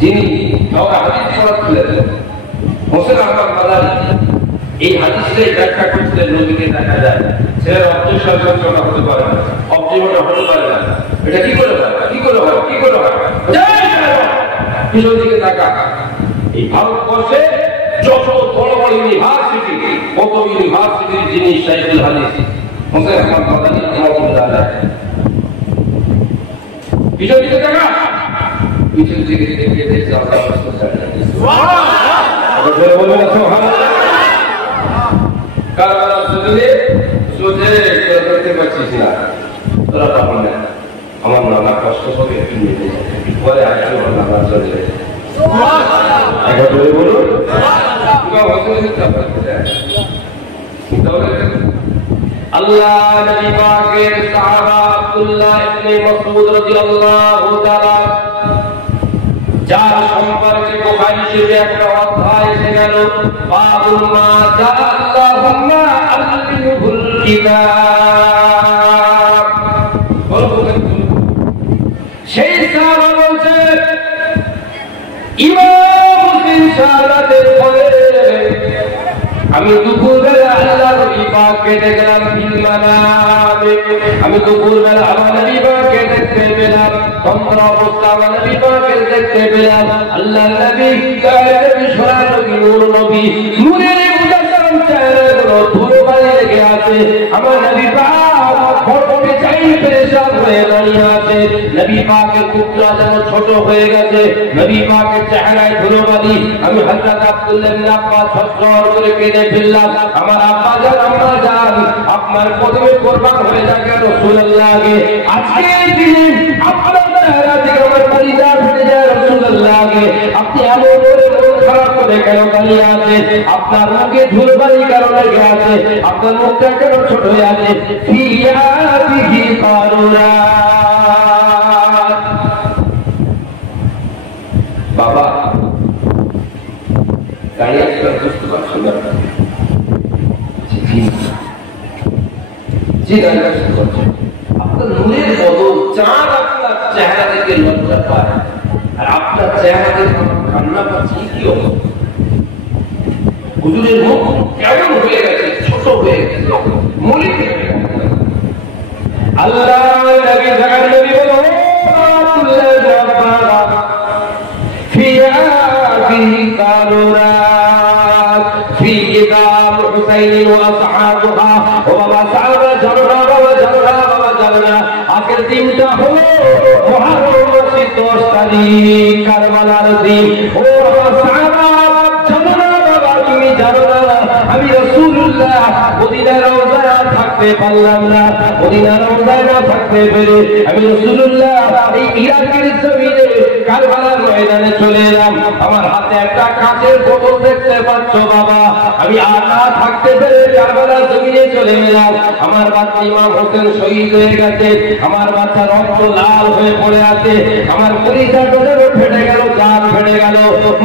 যিনি হাদিস পড়াচ্ছিলেন, হোসেন আহমদ মাদানী এই হাদিসে ব্যাখ্যা করছিলেন, নবীকে দেখা যায় ছেলের অবজেকশনটা হতে পারে না, অবজেক্টটা হতে পারে না, এটা কি করে হয়, কি করে হয়, কি করে হয়, পিছন দিকে তাকা। এই ভারতবর্ষে যত বড় বড় ইউনিভার্সিটি, কত ইউনিভার্সিটির যিনি শাইখুল হাদিস হোসেন আহমদ মাদানী রাহমাতুল্লাহ আলাইহি, পিছন দিকে তাকা, পিছন দিকে দেখে দেখে আল্লাহ সুবহানাল্লাহ বলবেন সুবহানাল্লাহ। কারবালার জমিনে সোজে করতে পারছিস না, তোরা তখন না আমার নানা কষ্ট করে পরে আসলে আমার নানা চলে যায়, বলুন আল্লাহ নবী পাকের সাহাবা আব্দুল্লাহ ইবনে মাসউদ রাদিয়াল্লাহু তাআলা, যার সম্পর্কে বুখারী শরীফে একটা অধ্যায় এসে গেল, বাবুল মা জাআল্লাহুম্মা আলহিমুল কিতাব। সেই সাহাবা বলছেন, ইমাম মুসলিম শাহাদাতের পরে আমি দুপুরবেলা আল্লাহ নবী পাককে দেখলাম ফিল মানামে, আমি দুপুরবেলা আমার নবী পাককে দেখতে পেলাম, চন্দ্র অবস্থা আমার নবী পাককে দেখতে পেলাম। আল্লাহ নবী নবী সোনা নবী নূর নবী নূরের মুজাসসাম চেহারাগুলো ধুলোবালি লেগে আছে, আমার নবী পাক ফটফটে চাই পেরেশান হয়ে দাঁড়িয়ে আছে, নবী পাকের পুত্র যেন ছোট হয়ে গেছে, নবী পাকের চেহারায় ধুলোবালি। আমি হযরত আব্দুল্লাহ ইবনে আব্বাস সরসর করে কেঁদে ফেললাম, আমার আব্বা জান আম্মা জান আপনার কদমে কুরবান হয়ে যাক ইয়া রাসূলুল্লাহ। আজকের দিনে আপনার চেহারা থেকে আমার পরিচয় ফেটে যায় রাসূলুল্লাহ, আপনি এমন করে মন খারাপ করে কেন দাঁড়িয়ে আছে, আপনার মুখে ধুলোবালি কেন লেগে আছে, আপনার মুখটা কেন ছোট হয়ে আছে, ফিয়াবিহি কারুরা। বাবা দাঁড়িয়ে আসলে বুঝতে পারছো না, জি দাঁড়িয়ে আসতে পারছো, আপনার নূরের বদল চাঁদ আপনার চেহারা থেকে লজ্জা পায়, আর আপনার চেহারা থেকে কান্না পাচ্ছে, কি অবস্থা, হুজুরের মুখ কেমন হয়ে গেছে, ছোট হয়ে গেছে, মলিন হয়ে গেছে। আল্লাহ নবী জাগার নবী বলো আব্দুল্লাহ ইবনে আব্বাস ফিয়াবিহি কারুরাত ফি কিতাব হুসাইন ওয়া আসহাবুহা ও বাবা সাহাবা জানরা, বাবা জানরা, বাবা জানরা। আজকের দিনটা হলো মুহররম মাসের 10 তারিখ, কারবালার দিন। ও বাবা সাহাবা জানরা, বাবা তুমি জানো না আমি রাসূলুল্লাহ মদিনার রওজায় থাকতে পারলাম না, মদিনার রওজায় না থাকতে পেরে আমি রাসূলুল্লাহ এই ইরাকের জমিনে কারবালার ময়দানে চলে এলাম। আমার হাতে একটা কাঁচের বোতল দেখতে পাচ্ছ বাবা, আমি আর না থাকতে পেরে কারবালার জমিনে চলে এলাম। আমার বাচ্চা ইমাম হোসেন শহীদ হয়ে গেছে, আমার বাচ্চা রক্ত লাল হয়ে পড়ে আছে, আমার কলিজা ডোজেরও ফেটে গেল, জান ফেটে গেল।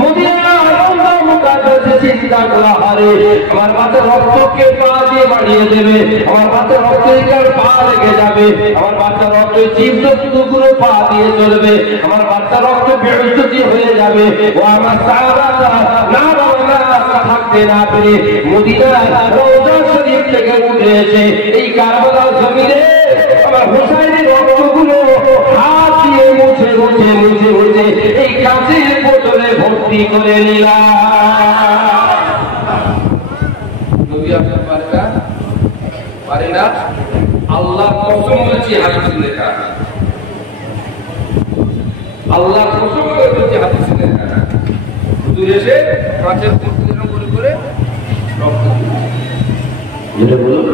মদিনার রওজা মুকাদ্দাসে চিন্তা করা হারে আমার বাচ্চা রক্তকে পা দিয়ে বাড়িয়ে দেবে, আমার বাচ্চা রক্তের পা লেগে যাবে, আমার বাচ্চা রক্ত জীবজন্তুগুলো পা দিয়ে চলবে, আমার বাচ্চা রক্ত বেহুশি হয়ে যাবে। ও আমার সাহাবারা না বাবা থাকতে না পেরে মদিনার রওজা শরীফ থেকে উঠে এসে এই কারবালার জমিনে আমার হুসাইনের রক্তগুলো হাত দিয়ে মুছে মুছে মুছে মুছে এই কাঁচের বোতলে ভর্তি করে নিলাম। নবী আপনার পারে না, আল্লাহ কসম বলছি হাদিসে লেখা, আল্লাহ কসম করে বলছি হাদিসে লেখা, হুজুর এসে কাঁচের বোতল করে করে রক্ত যেটা বলুন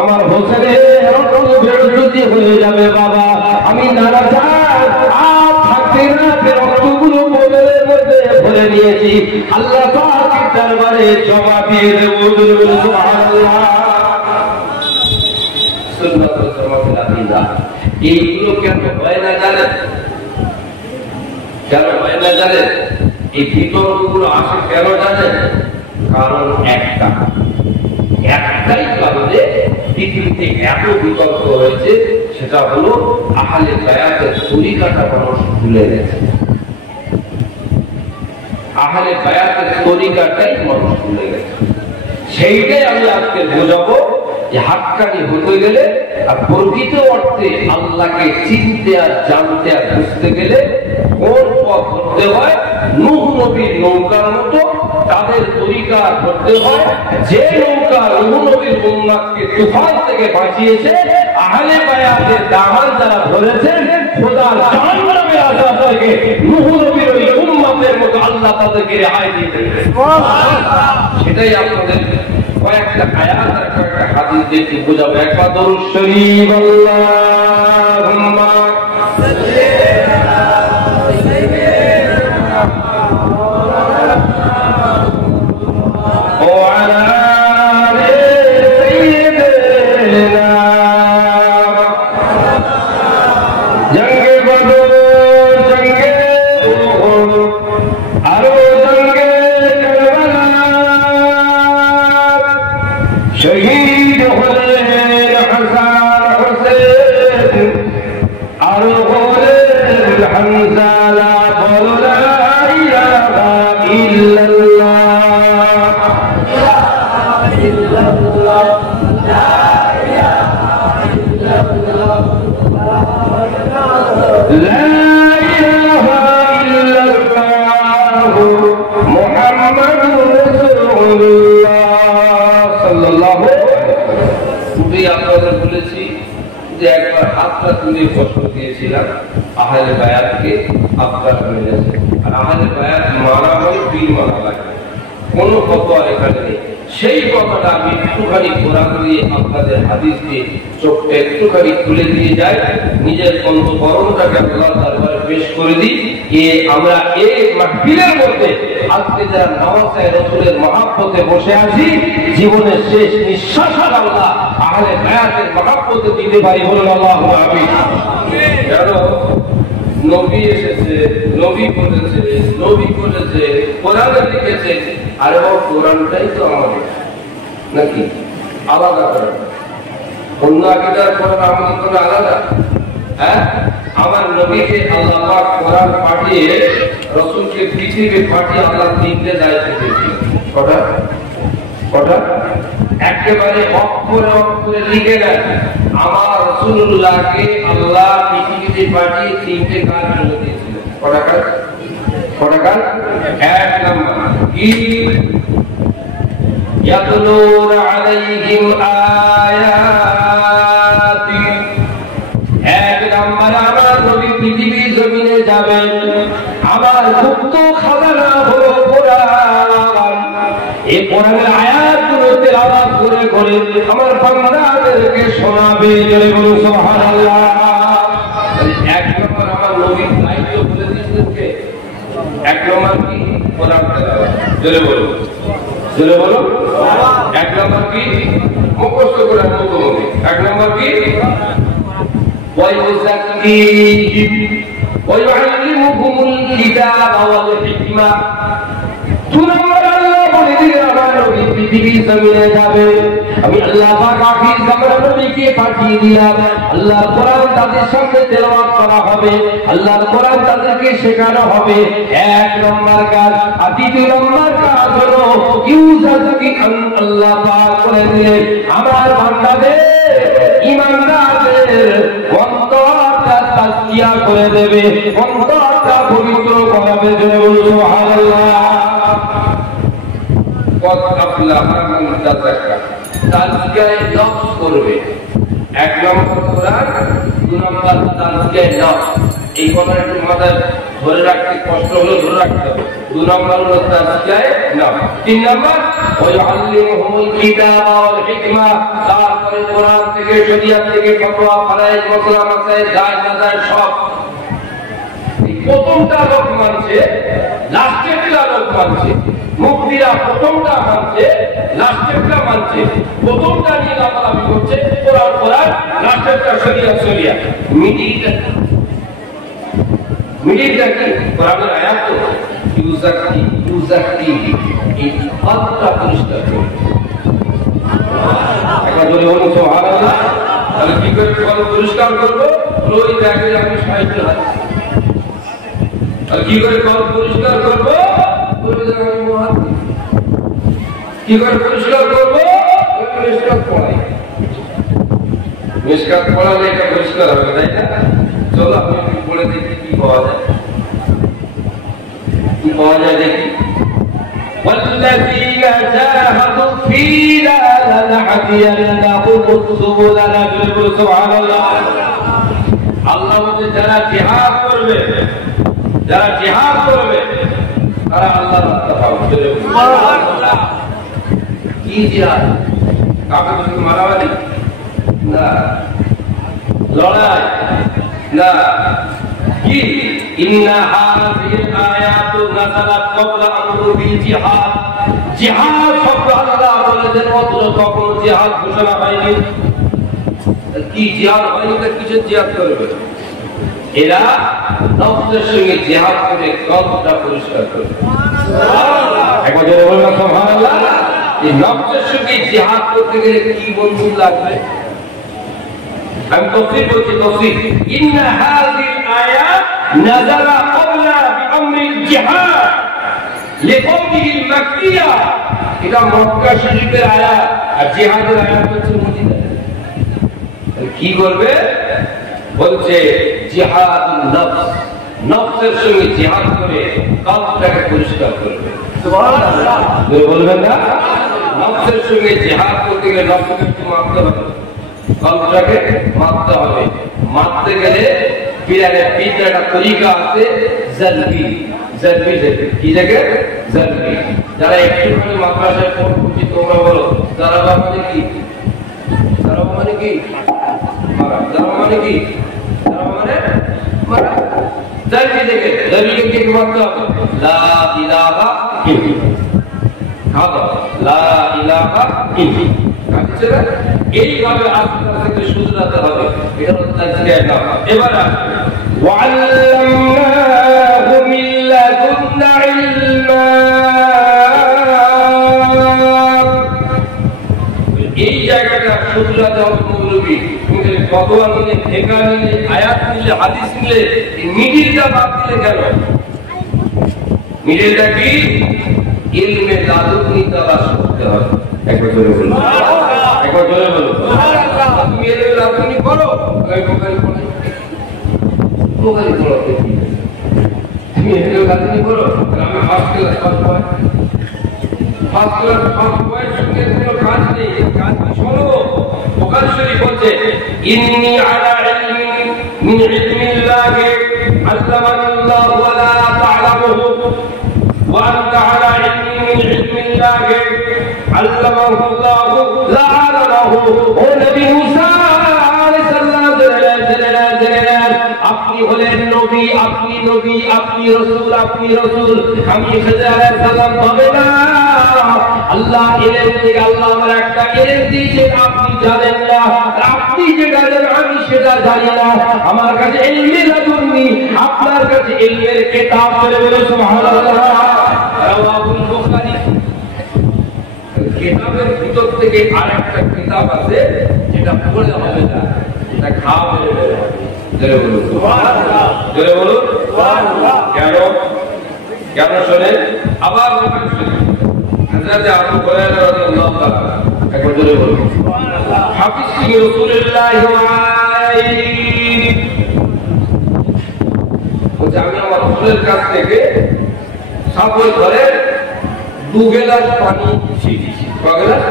আমার হোসেনের রক্ত বেরুতি হয়ে যাবে বাবা, আমি নানা চাঁদ আর থাকতে না রক্তগুলো বোতলের মধ্যে ভরে নিয়েছি, আল্লাহ পাকের দরবারে জমা দিয়ে দেব। সুবহানাল্লাহ। সুন্নাতুল জামাতুল আদিলা এইগুলো কেন হয় না জানেন? কেন হয় না জানেন? এই বিতর্কগুলো আসে কেন জানেন? কারণ একটাই কারণে পৃথিবীতে এত বিতর্ক হয়েছে, সেটা হলো আহলে বায়াতের তরিকাটা মানুষ ভুলে গেছে। আহলে বায়াতের তরিকাটাই মানুষ ভুলে গেছে। সেইটাই আমি আজকে বোঝাবো যে হাক্কানি হতে গেলে আর প্রকৃত অর্থে আল্লাহকে চিনতে আর জানতে আর বুঝতে গেলে কোন পথ ধরতে হয়? নূহ নবীর নৌকার মতো তাদের তরিকা ধরতে হয়, যে নৌকা নূহ নবীর উম্মতকে তুফান থেকে বাঁচিয়েছে। আহলে বায়াতের দামান যারা ধরেছেন, খোদার জাহান্নামের আযাব থেকে নূহ নবীর ওই উম্মতের মতো আল্লাহ তাদেরকে রেহাই দিয়ে দেবে। সেটাই আপনাদের কয়েকটা আয়াত আর কয়েকটা হাদিস দিয়ে বোঝাবো। একবার দরুদ শরীফ আল্লাহুম্মা সাল্লি আলা সাইয়্যিদিনা ওয়া আলা আলি সাইয়্যিদিনা। জঙ্গে বদর, জঙ্গে উহুদ, আরো জঙ্গে কারবালা, শহীদ হলেন হাসান হোসেন, আরো হলেন হামজা। লা ইলাহা ইল্লাল্লাহ, লা ইলাহা ইল্লাল্লাহ, লা ইলাহা ইল্লাল্লাহ, মুহাম্মাদুর রাসূলুল্লাহ সাল্লাল্লাহু আলাইহি ওয়াসাল্লাম। আপনাদের বলেছি যে একবার হাতটা তুলে প্রশ্ন দিয়েছিলাম আহলে বায়াতকে, আপনারা মিলেছে। আর আহলে বায়াত মানা হয় পীর মানা লাগে, কোনো ফতোয়া এখানে নেই। সেই কথাটা আমি একটুখানি কোরআন দিয়ে আপনাদের হাদিস দিয়ে চোখটা একটুখানি তুলে দিয়ে যাই, নিজের অন্তঃকরণটাকে আল্লাহর দরবারে পেশ করে দিই। আমরা এই মাহফিলের মধ্যে আজকে যারা নওয়াজে রাসূলের মহব্বতে বসে আছি, জীবনের শেষ নিঃশ্বাস আল্লাহ আহলে বায়াতের মহব্বতে দিতে পারি, বলুন আল্লাহু আমিন। জানো নবী এসেছে, নবী বলেছে, নবী বলেছে, কোরআনে লিখেছে। আরে বাবা, কোরআনটাই তো আমাদের নাকি আলাদা কোরআন? অন্য আকীদার কোরআন আমাদের কোরআন আলাদা? হ্যাঁ, আমার নবীকে আল্লাহ পাক কোরআন পাঠিয়ে, রাসূলকে পৃথিবী পাঠিয়ে আল্লাহ তিনটে দায়িত্ব দিয়েছেন। কটা? একেবারে অক্ষরে অক্ষরে লিখে দেন, আমার রাসূলুল্লাহকে আল্লাহ পৃথিবীতে পাঠিয়ে তিনটে কাজ করে দিয়েছিলেন। কটা কাজ? এক নম্বর কি? ইয়াতলুনা আলাইহিম আয়াতি। এক নম্বর, আমার নবী পৃথিবীর জমিনে যাবেন, আমার গুপ্ত খাজানা হলো কোরআন। এই কোরআনের আয়াতগুলো তেলাওয়াত করে করে আমার বান্দাদেরকে শোনাবে। জোরে বলুন সুবহানাল্লাহ। এক নম্বর আমার নবীর দায়িত্ব বলে দিয়েছেন কে? এক নম্বর কি? কোরআন তেলাওয়াত। জোরে বলুন, জোরে বলুন। এক নম্বর কি? মুখস্থ করার মতো নবী। এক নম্বর কি? ওয়াইউযাক্কিহিম ওয়ায়ুআল্লিমুহুমুল কিতাবা ওয়াল হিকমা। পৃথিবীর জমিনে যাবে, আমি আল্লাহ পাক আখির জামানার নবীকে পাঠিয়ে দিলাম। আল্লাহর কোরআন তাদের সামনে তেলাওয়াত করা হবে, আল্লাহর কোরআন তাদেরকে শেখানো হবে। এক নম্বর কাজ। আর দ্বিতীয় নম্বর কাজ হলো ইউযাক্কি, আল্লাহ পাক করে দিলেন আমার বান্দাদের, ঈমানদারদের অন্তরটা তাজকিয়া করে দেবে, অন্তরটা পবিত্র করাবে। জোরে বলুন সুবহানাল্লাহ। তাজকিয়ায়ে নফস করবে। এক নম্বর কোরআন, দুই নম্বর তাজকিয়ায়ে নফস। এই কথাটা একটু মাথায় ধরে রাখতে কষ্ট হলো, ধরে রাখতে হবে। দুই নম্বর হলো তাজকিয়ায়ে নফস। তিন নম্বর ওয়ায়ুআল্লিমুহুমুল কিতাবা ওয়াল হিকমা। তারপরে কোরআন থেকে, শরীয়ত থেকে, ফতোয়া, ফরায়েজ, মাসলা, মাসাইল, জায়েজ নাজায়েজ সব। প্রথমটা লোক মানছে, লাস্টেরটা লোক মানছে। মুফতিরা প্রথমটা মানছে, লাস্টেরটা মানছে। প্রথমটা নিয়ে লাফালাফি করছে, কোরআন, লাস্ট মাঝেরটা শরিয়া মিডিলটা কি কোরআনের আয়াত তো ইউজাক্তি এই কলবটা পরিষ্কার করবে। একবার বলে বলুন সুবহানাল্লাহ। তাহলে কি করে কলব পরিষ্কার করবো? ওই দেখে আমি সাহিত্য হাদিস। আর কি করে কলব পরিষ্কার করবো? ওই দেখে আমি মুহাদ্দিস। কি করে পরিষ্কার করবো? ওই মিশকাত পড়াই। মিশকাত পড়ালে এটা পরিষ্কার হবে, তাই না? চলো আপনি পড়ে দেখি কি পাওয়া যায়। কি পাওয়া যায় দেখি। والذين جاهدوا فينا لنهدينهم سبلنا سبحان الله। আল্লাহ বলে যারা জিহাদ করবে তারা আল্লাহর রাস্তা পাবে। সুবহানাল্লাহ। কি জিহাদ? কাকে বলে মারামারি না, লড়াই না, কি ইন্না হাযিহি আয়াতু নাযালাত ক্বাবলা আমরুল জিহাদ। জিহাদ শব্দ আল্লাহ বলেছেন অথচ তখন জিহাদ ঘোষণা হয়নি। কি জিহাদ হয়নি? কিসের জিহাদ করবে? এরা নফসের সঙ্গে জিহাদ করে কলবটা পরিষ্কার করবে। সুবহানাল্লাহ। একবার জোরে বলুন সুবহানাল্লাহ। এই নফসের সঙ্গে জিহাদ করতে গেলে কি বন্ধু লাগবে? আমি তাফসীর বলছি, তাফসীর ইন্না হাযিহিল আয়াত নাযালা ক্বাবলা বিআমরিল জিহাদ লিকাওমিহিল মাক্কিয়া। এটা মক্কা শরীফের আয়াত, আর জিহাদের আয়াত হচ্ছে মদিনা। কি করবে? বলছে জিহাদুন নফস, নফসের সঙ্গে জিহাদ করে কলবটাকে পরিষ্কার করবে। সুবহানাল্লাহ। বলবেন না? নফসের সঙ্গে জিহাদ করতে গেলে নফসকে একটু মারতে হবে, কলবটাকে মারতে হবে। মারতে গেলে পিরানের একটা তরিকা আছে, জালবি কি জায়গা জালবি। যারা একটুখানি মাদ্রাসায় পড়ছি তোমরা বলো যারা মানে কি? যারা মানে কি? যারা মানে কি? যারা মানে মারা। জালবি থেকে জালবিকে কি মারতে হবে? লা ইলাহা ইল্লাল্লাহ, লা ইলাহা ইল্লাল্লাহ। এইভাবে আস্তে আস্তে শুধরাতে হবে। এটা হচ্ছে তাজকিয়ার নাম। এবার ওয়াল্লামনাহু মিন লাদুন্না ইলমা। এই জায়গাটা শুধরাতে হবে মৌলবী। ফতোয়া নিলে, ফিকহ নিলে, আয়াত নিলে, হাদিস নিলে, এই মিডিলটা বাদ দিলে কেন? মিডিলটা কি? ইলমে লাদুন্নি তালাশ করতে হবে। একবার জোরে বলুন। একবার জোরে বলুন। তুমি এলে লাদুন্নি করো, আমি বোখারি পড়াই। বোখারি পড়াতে কি? তুমি এলে লাদুন্নি করো, আমি ফার্স্ট ক্লাস সঙ্গে কোনো কাজ নেই। কাজ শোনো, বুখারী শরীফ বলছে ইন্নী আলা ইলমিন মিন ইলমিল্লাহি আল্লামানিল্লাহু ওয়া লা তা'লামুহু ওয়া আনতা আলা ইলমিন মিন ইলমিল্লাহি আল্লামাহু আল্লাহু লা আলামাহু। ও নবী মুসা আলাইহিস সালাম, আপনি হলেন নবী, আপনি রাসূল, আমি খিজর আলাইহিস সালাম হবে না। আল্লাহ ইলম থেকে আল্লাহ আমার একটা ইলম দিয়েছেন, আপনি জানেন না। আপনি যেটা জানেন আমি সেটা জানি না। আমার কাছে ইলমে লাদুন্নি, আপনার কাছে ইলমের কিতাব। বলে সুবহানাল্লাহ। রাওয়াহুল বুখারী। কিতাবের ভিতর থেকে আরেকটা কিতাব আছে যেটা পড়লে হবে না, এটা খাওয়া বের হবে। জোরে বলুন সুবহানাল্লাহ। জোরে বলুন সুবহানাল্লাহ। কেন শোনেন? আবার হযরত আবু হুরায়রা রাদিয়াল্লাহু তাআলা, একবার জোরে বলুন সুবহানাল্লাহ। হাফিজ রাসূলুল্লাহ বলছে আমি আমার রাসূলের কাছ থেকে সাবল ধরে 2 গ্লাস পানি শিখেছি। কয় গ্লাস?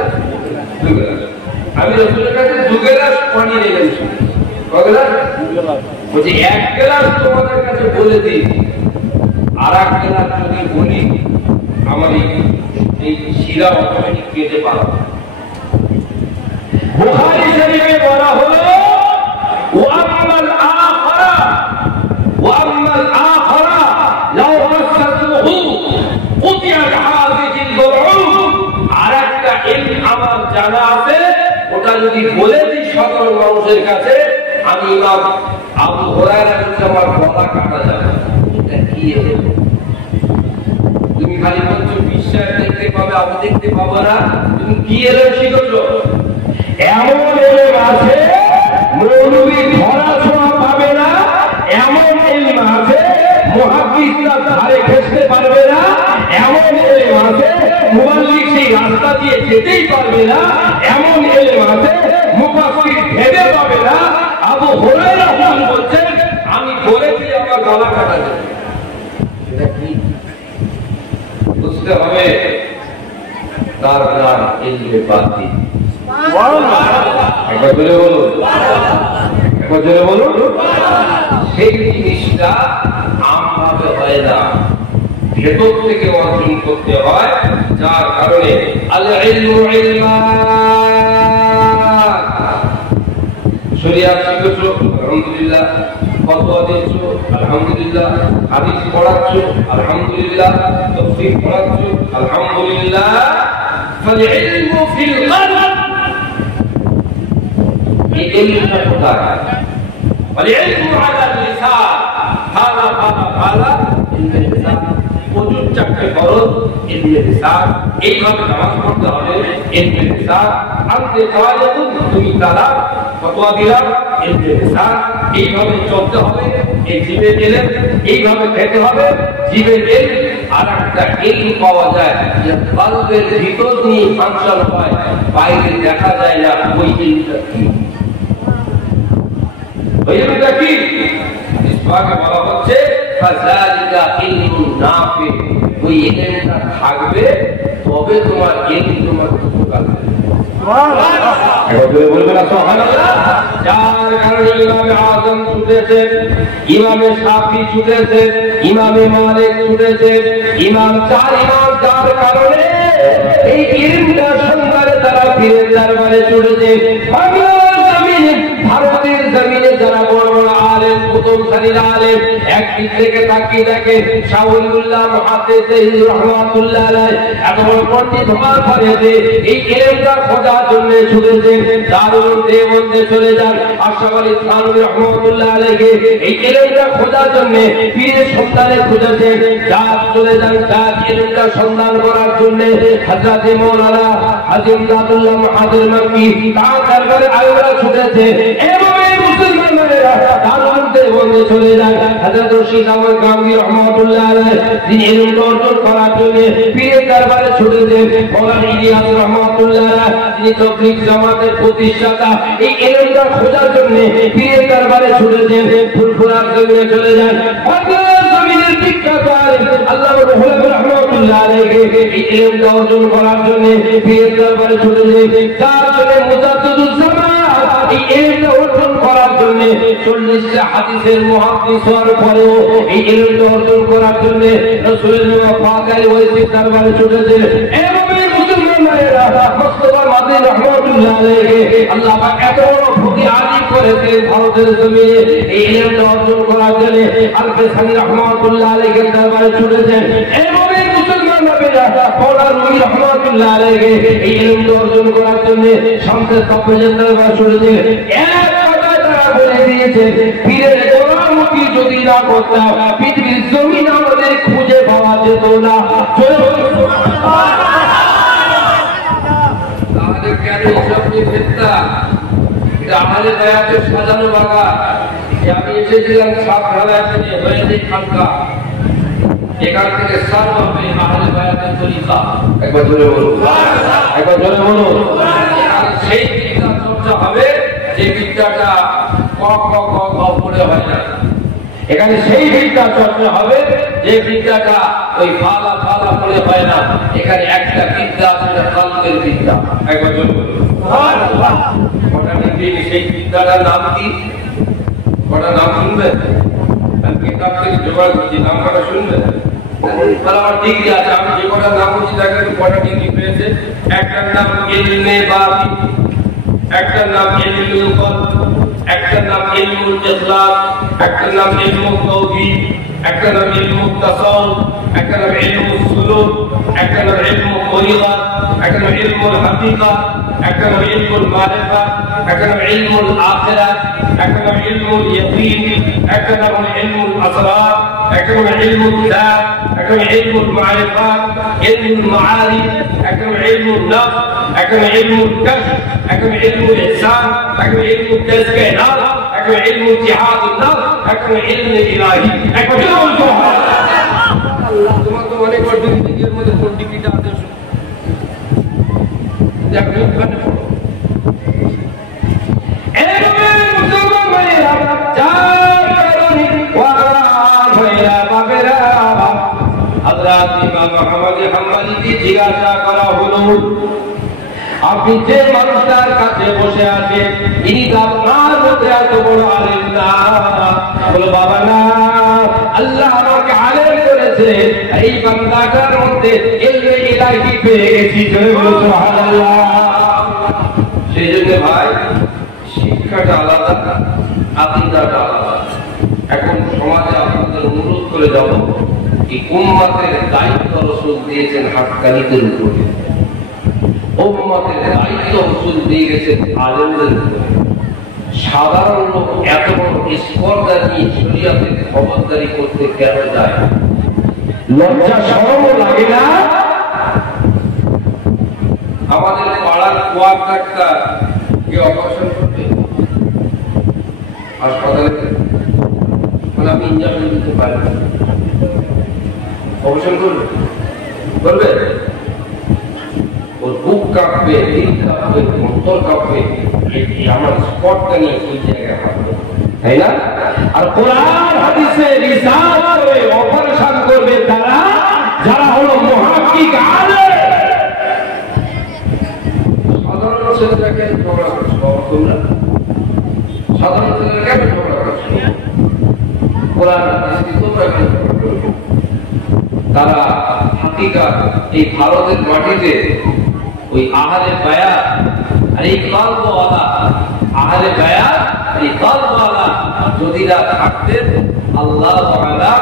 2 গ্লাস। আমি রাসূলের কাছে 2 গ্লাস পানি নিয়েছি। কয় গ্লাস? 2 গ্লাস। বলছে 1 গ্লাস তোমাদের কাছে বলে দিই, আর 1 গ্লাস যদি বলি আমার এই শিরা অটোমেটিক কেটে পারবে। বুখারী শরীফে বলা হলো ওয়াম্মাল আখরা লাউ মাসাতুহু কুতিয়া হাযিহিল বুলউ। আরেকটা ইলম আমার জানা আছে, ওটা যদি বলে দিই সাধারণ মানুষের কাছে, আমি ইমাম আবু হুরায়রা বলছে আমার গলা কাটা যাবে। এটা কি এলো? তুমি খালি বলছো বিশ্বাস দেখতে পাবে, আমি দেখতে পাবো না, তুমি কি এলো শিখেছো? এমন এলেম আছে মৌলবী ধরা ছোঁয়া পাবে না, এমন এলেম আছে মুহাদ্দিসরা ধারে ঘেঁষতে পারবে না, এমন এলেম আছে মুবাল্লিগ সেই রাস্তা দিয়ে যেতেই পারবে না, এমন এলেম আছে মুফাসসির ভেবে পাবে না। আবু হুরায়রা বলছেন আমি বলেছি আমার গলা কাটা যাবে। এটা কি বুঝতে হবে? তার নাম ইলমে বাতিন। একবার বলে বলুন, একবার জোরে বলুন। সেই জিনিসটা আমভাবে হয় না, ভেতর থেকে অর্জন করতে হয়, যার কারণে আল ইলমু ইলমান। শরিয়াত শিখেছো আলহামদুলিল্লাহ, ফতোয়া দিচ্ছো আলহামদুলিল্লাহ, হাদিস পড়াচ্ছো আলহামদুলিল্লাহ, তাফসীর পড়াচ্ছো আলহামদুলিল্লাহ। ফাল ইলমু ফিল কলব, এই ইলমটা কোথায়? ফাল ইলমু আলা লিসান, হালা হালা হালা ইলমে লিসান। ওযুর চারটে ফরজ ইলমে লিসান, এইভাবে নামাজ পড়তে হবে ইলমে লিসান। আনতে তাওয়াজ্জু, তুমি তালা ফতোয়া দিলাম ইলমে লিসান, এইভাবে চলতে হবে। এই জিভে গেলে এইভাবে খেতে হবে, জিভে গেলে আর একটা ইলম পাওয়া যায় যে কলবের ভিতর নিয়ে ফাংশন হয়, বাইরে দেখা যায় না। ওই ইলমটা কি? ওই ইলমটা কি? ইসবাকে বলা হচ্ছে ফাযালিকা ইলমুন নাফি। ওই ইলমটা থাকবে তবে তোমার ইলম তোমার উপকার দেবে। যার কারণে ইমামে আযম ছুটেছেন, ইমামে শাফি ছুটেছেন, ইমামে মালিক ছুটেছেন, ইমাম চার ইমাম, যার কারণে এই ইলমটা সন্ধানে তারা পীরের দরবারে ছুটেছে। বাংলার জমিনে, ভারতের জমিনে যারা বড় বড় আলেম, প্রথম সারির আলেম, একদিক থেকে তাকিয়ে দেখে শাহুল্লাহ মুহাদ্দিস রাহমাতুল্লাহ আলাইহি এত বড় পণ্ডিত হওয়ার পরে এই ইলমটা খোঁজার জন্য ছুটেছেন। দারুল দেওবন্দে চলে যান আশরাফ আলী থানভী রাহমাতুল্লাহ আলাইহি, এই ইলমটা খোঁজার জন্য পীরের সন্ধানে খুঁজেছেন। যার চলে যান তার ইলমটা সন্ধান করার জন্য হযরত মাওলানা আজিম দাদুল্লাহ মুহাদ্দিস মক্কি তার দরবারে আয়োরা ছুটেছে। এভাবে মুসলমানেরা দারুল দেওবন্দে চলে যান হযরত রশিদ আহমদ গাঙ্গী রাহমাতুল্লাহ আলাইহি, তিনি ইলম অর্জন করার জন্য পীরের দরবারে ছুটেছেন। মাওলানা ইলিয়াস রাহমাতুল্লাহ আলাইহি, তিনি তাবলীগ জামাতের প্রতিষ্ঠাতা, এই ইলমটা খোঁজার জন্য পীরের দরবারে ছুটেছেন। ফুরফুরার জমিনে চলে যান বাংলার জমিনের বিখ্যাত আলেম আল্লামা রুহুল আমিন রাহমাতুল্লাহ আলাইহি, এই ইলমটা অর্জন করার জন্য পীরের দরবারে ছুটেছেন। যার জন্য মুজাদ্দিদুল জামান এই ইলমটা অর্জন করার জন্য 40টা হাদিসের মুহাদ্দিস হওয়ার পরেও এই ইলমটা অর্জন করার জন্য রাসূলুল্লাহ পাক আলাইহি দরবারে ছুটেছেন। এভাবে মুসলমানেরা মুস্তাফা মাদনী রাহমাতুল্লাহ আলাইহি আল্লাহ পাক এত বড় ফকি আলী করেছেন ভারতের জমিনে, এই ইলমটা অর্জন করার জন্য আলফে সানি রাহমাতুল্লাহ আলাইহি দরবারে ছুটেছেন। এভাবে মুসলমানেরা মাওলানা রুমি রাহমাতুল্লাহ আলাইহি এই ইলমটা অর্জন করার জন্য শামসে তাবরিজের দরবারে ছুটেছেন। এক কথায় তারা বলে দিয়েছে পীরের গোলামতি যদি না করতাম পৃথিবীর জমিন আমাদের খুঁজে পাওয়া যেত না। তাহলে কেন এইসব ফিতনা? এটা আহলে বায়াতের সাজানো বাগা। আমি এসেছিলাম সাত ঢালায় হয়েছে খানকা, এখান থেকে সার হবে আহলে বায়াতের তরিকা। একবার জোরে বলুন, একবার জোরে বলুন। সেই বিদ্যা চর্চা হবে যে বিদ্যাটা ক খ ক খ পড়ে হয় না। এখানে সেই বিদ্যা চর্চা হবে যে বিদ্যাটা ওই ফালা ফালা পড়ে হয় না। এখানে একটা বিদ্যা আছে, কলবের বিদ্যা। একবার বলুন সুবহানাল্লাহ। কটা দিন সেই বিদ্যাটার নাম কি? কটা নাম শুনবেন? আমি কিতাব থেকে জোগাড় করছি, নাম কটা শুনবেন? আমার ডিগ্রি আছে, আমি যে কটা নাম বলছি দেখেন কটা ডিগ্রি পেয়েছে। একটার নাম ইলমে বাতিন, একটার নাম ইলমুল কলব, একটা নাম ইলমুল ইখলাস, একটা নাম ইলমুত তাওহীদ, একটা নাম ইলমুত তাসাউফ, একটা নাম ইলমুস সুলুক, একটা নাম ইলমুত তরিকা, একটা নাম ইলমুল হাকিকা, একটা নাম ইলমুল মারিফা, একটা নাম ইলমুল আখিরাত, একটা নাম ইলমুল ইয়াকিন, একটা নাম ইলমুল আসরার, একটা নাম ইলমুল যাত, একটা নাম ইলমুল মারিফা, ইলমুল মাআরিফ, একটা নাম ইলমুল নফস, একটা নাম ইলমুল কাশফ, একটা নাম ইলমুল ইহসান, একটা নাম ইলমুল তাজকিয়া নাফস, একটা নাম ইলমুল জিহাদুন নাফস, একটা নাম ইলমুল ইলাহি। একটা নাম সুবহানাল্লাহ। তোমার তো অনেক বড় ডিগ্রির মধ্যে কোন ডিগ্রিটা আছে? দেখ ওখানে পড়ো। এরকম মুসলমান ভাইরা চার কারণে ওয়ারান ভাইরা বাবেরা হযরত ইমাম আহমদ হাম্বলিকে জিজ্ঞাসা করা হলো, আপনি যে মানুষটার কাছে বসে আছেন ইনি তো আপনার মধ্যে এত বড় আলেম না? বলো বাবা না, আল্লাহ আমাকে আলেম করেছে, এই বান্দাটার মধ্যে ইলমে ইলাহি পেয়ে গেছি। সুবহানাল্লাহ। সেই জন্য ভাই শিক্ষাটা আলাদা, আকীদাটা আলাদা। এখন সমাজে আপনাদের অনুরোধ করে যাব, এই উম্মতের দায়িত্ব রাসূল দিয়েছেন হাক্কানীদের উপরে, উম্মতের দায়িত্ব রাসূল দিয়ে গেছেন আলেমদের উপরে। সাধারণ লোক এত বড় স্পর্ধা নিয়ে শরীয়তের খবরদারি করতে কেন যায়? লজ্জা শরমও লাগে না? আমাদের পাড়ার কোয়ার ডাক্তার কে অপারেশন করবে হাসপাতালে, মানে আপনি ইঞ্জেকশন দিতে পারেন, অপারেশন করবে করবে, ওর বুক কাঁপবে, দিল কাঁপবে, অন্তর কাঁপবে, আমার স্পটটা নিয়ে ওই জায়গায় হাঁটবে, তাই না? আর কোরআন হাদিসে রিসার্চ করে অপারেশন করবে তারা যারা হলো মুহাক্কিক আলেম। সাধারণ ছেলেরা কেন ঝগড়া করছো তোমরা? সাধারণ ছেলেরা কেন ঝগড়া করছো? কোরআন হাদিস তোমরা কেন ঝগড়া করছো? তারা হাকিকাত এই ভারতের মাটিতে ওই আহলে বায়াত আর এই কলবওয়ালা, আহলে বায়াত এই কলবওয়ালা যদি না থাকতেন, আল্লাহ তাআলা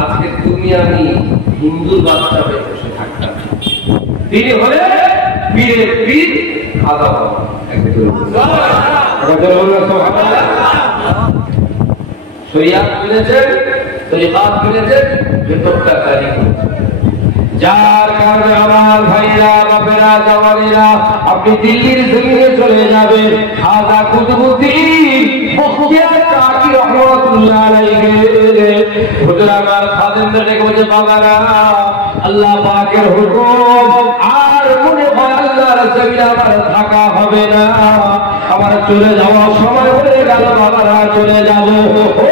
আজকে দুনিয়া নিয়ে হিন্দুর বাচ্চা হয়ে বসে থাকতেন। তিনি হলে পীরের পীর, খাজা বাবা। শরিয়াত মেনেছেন, তরিকাত মেনেছেন, ভেতরটা তারিখ করেছেন। যার কারণে আমার ভাইরা বাপেরা জওয়ানেরা আপনি দিল্লির জমিনে চলে যাবেন, খাজা কুতুবউদ্দিন বখতিয়ার কাকি রহমাতুল্লাহ আলাইহি হুজুর আমার খাদেমদেরকে বলে, বাবারা আল্লাহ পাকের হুকুম আর মনে হয় আল্লাহর জমিনে আমার থাকা হবে না, আমার চলে যাওয়ার সময় হয়ে গেল, বাবারা চলে যাব। ও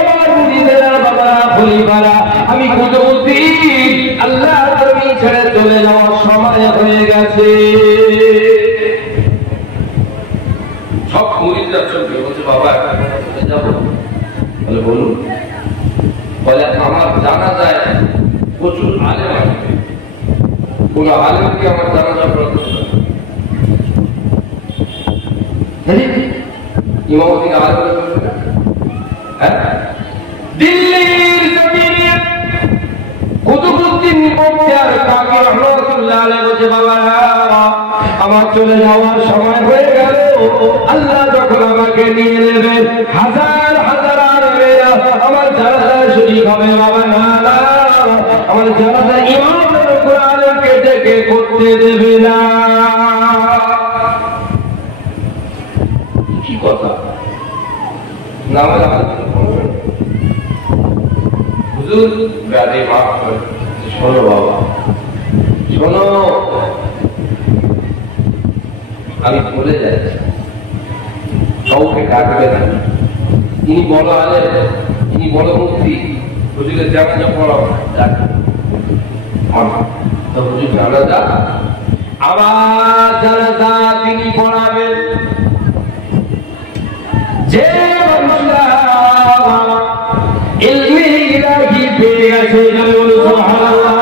আমার মুরিদেরা, বাবারা খলিফারা, আমি কুতুবউদ্দিন আল্লাহ জমিন ছেড়ে চলে যাওয়ার সময় হয়ে গেছে। সব মুরিদরা চলবে, বলছে বাবা চলে যাবো, বলে বলুন। বলে আমার জানা যায় প্রচুর আলেম আসবে, কোন আলেমকে আমার জানাজা পড়াতে হবে, ইমামতি আলেম করবে না। হ্যাঁ, দিল্লির জমিনে কুতুবউদ্দিন বখতিয়ার কাকি রহমাতুল্লাহ আলাইহি বলে, বাবারা আমার চলে যাওয়ার সময় হয়ে গেল, আল্লাহ যখন আমাকে নিয়ে নেবেন হাজার হাজার আলেমেরা আমার জানাজায় শরীক হবে। বাবা না না, আমার জানাজায় ইমামের উপর আলেমকে ডেকে করতে দেবে না। কি কথা? নামাজ হুজুর গাড়ি মাফ করে, শোনো বাবা শোনো, আমি বলে যাচ্ছি, কাউকে ডাকবে না। তিনি বড় আলেম, তিনি বড় মুফতি, হুজুরের জানাজা পড়াও, ডাকবে তো হুজুর জানাজা, আমার জানাজা তিনি পড়াবেন। যে মানুষরা ইলমে ইলাহি পেয়ে গেছে, সুবহানাল্লাহ,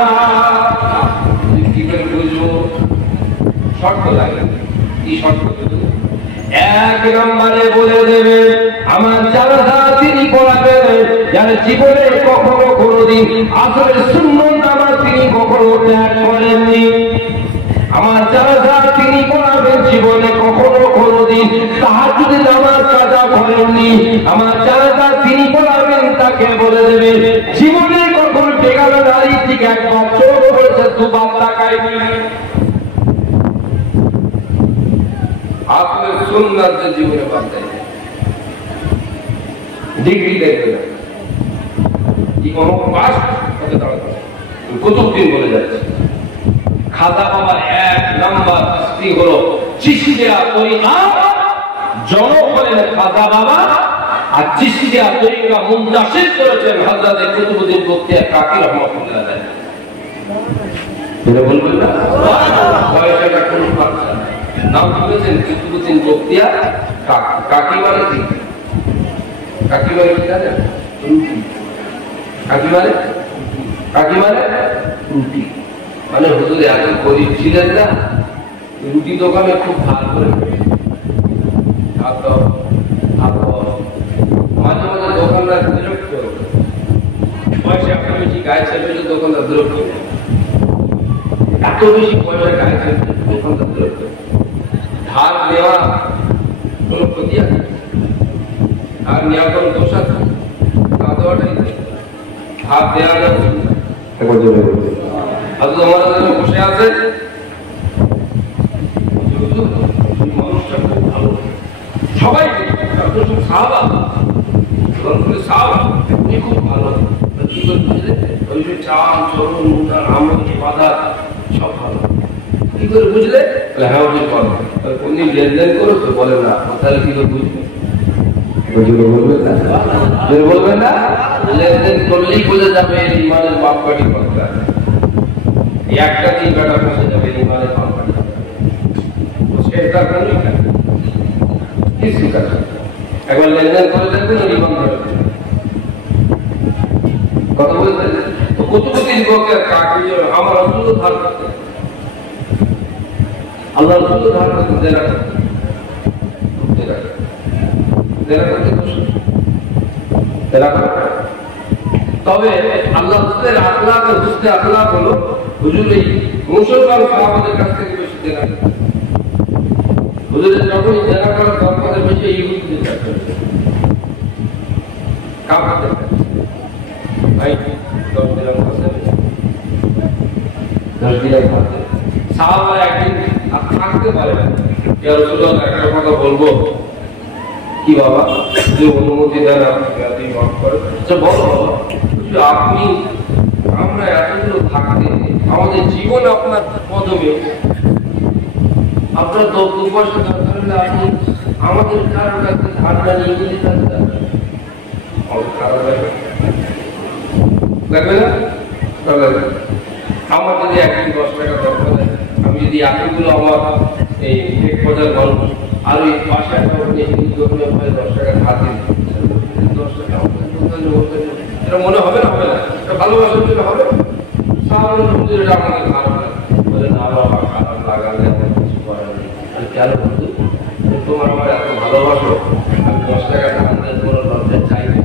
কি করে বুঝবো? শর্ত লাগে, কি শর্ত? এক নম্বরে বলে দেবে আমার জানাজা তিনি পড়াবেন যার জীবনে কখনো কোনোদিন আসরের সুন্নত নামাজ তিনি কখনো ত্যাগ করেননি। আমার জানাজা তিনি পড়াবেন জীবনে কখনো কোনোদিন তাহাজ্জুদের নামাজ কাজা করেননি। আমার জানাজা তিনি পড়াবেন তাকে বলে দেবে জীবনে কখনো বেগানা নারী থেকে একবার চোখ করেছে দুবার তাকায়নি। आपने सुन्नत से जीवन बांधते हैं डिग्री देखते हैं कि कोनो पास होते दाঁড়াতে কুতুবউদ্দিন বলে যাচ্ছে খাজা বাবার এক নাম্বার চিশতি হলো চিশতিয়া তরিকা জনগণের খাজা বাবা আর চিশতিয়া তরিকা মুনতাসির করেছেন হযরত কুতুবউদ্দিন বখতিয়ার কাকি রাহমাতুল্লাহ আলাইহি। এটা বলবেন না বয়সটা কোন কথা নাম শুনেছেন কুতুবউদ্দিন বখতিয়ার কাকি মানে কি? কাকি মানে কি জানেন? কাকি মানে রুটি। মানে হুজুর এত গরিব ছিলেন না, রুটি দোকানে খুব ভালো করে মাঝে মাঝে দোকানদার বিরক্ত পয়সা এত বেশি গায়ে ছেড়ে দোকানদার বিরক্ত, এত বেশি পয়সা গায়ে ছেড়ে দোকানদার বিরক্ত। ধার নেওয়া কোন ক্ষতি আছে? ধার নেওয়া কোন দোষ আছে? তা দেওয়াটাই ধার দেওয়া যাবে বসে আছে মানুষটা খুব ভালো, সবাই সাহাবা উনি খুব ভালো, কি করে বুঝলে? ওই যে চাল চরণ আমল বাধা সব ভালো, কি করে বুঝলে? হ্যাঁ উনি লেনদেন করো তো বলে না, তাহলে কি করে বুঝবে? বলবেন না লেনদেন করলেই বোঝা যাবে ইমানের মাপকাঠি করতে হবে। একটা দিন বেটা বসে যাবে ইমানের মাপকাঠি সেটা কিছু কাজ একবার লেনদেন করে দেখবেন ইমান ধরে কথা বলতে তো কুতুবউদ্দিন বখতিয়ার কাকি আমার রাসূল ধার করতে আল্লাহ রাসূল ধার করতে দেনা তবে আল্লাহ রাসূলের আখলাক ও হুসনে আখলাক হলো হুজুর এই মুসলমান সাহাবাদের কাছ থেকে বেশি দেনা, হুজুরের যখনই দেনা করার দরকার বেশি ইহুদিদের কাছে কাঁপাতে ভাই 10 দিরহাম আছে 10 দিরহাম আছে সাহাবারা একদিন থাকতে পারে না, ইয়া রাসূলুল্লাহ একটা কথা বলবো কি বাবা, যে অনুমতি দেন আপনি মাফ করেন। বলো আপনি আমরা এতগুলো থাকতে আমাদের জীবন আপনার কদমে, আপনার 2 পয়সা দরকার হলে আপনি আমাদের কারো কাছে ধারণা নিয়ে যদি থাকতেন খারাপ লাগবে না? আমার যদি একদিন 10 টাকা দরকার হয়, আমি যদি এতগুলো আমার এই এক পর্যায়ে গল্প আর ওই বাসায় ভাই 10 টাকা ধার দিন, 10 টাকা এটা মনে হবে না? হবে না? এটা ভালোবাসার জন্য হবে? সাধারণ হুজুর এটা আমাকে খারাপ লাগে, বলে না বাবা খারাপ লাগালে আমার কিছু করার নেই। কেন বন্ধু তোমার আমার এত ভালোবাসো, আমি 10 টাকা ধার দেন কোনো লজ্জা চাই না,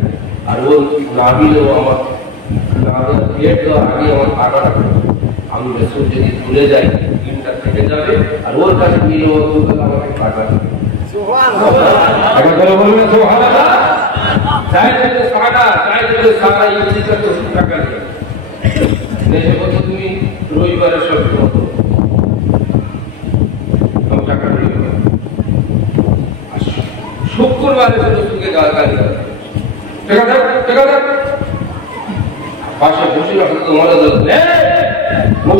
আর ও না দিলেও আমার না পেট দেওয়ার আগে আমার টাকাটা আমি রাসূল যদি ভুলে যাই দিনটা থেকে যাবে, আর ওর কাছে নিয়ে আমাকে টাকা দেবে। তুমি রবিবারের সত্য শুক্রবারে গালি পাশে বসে মনে মুখ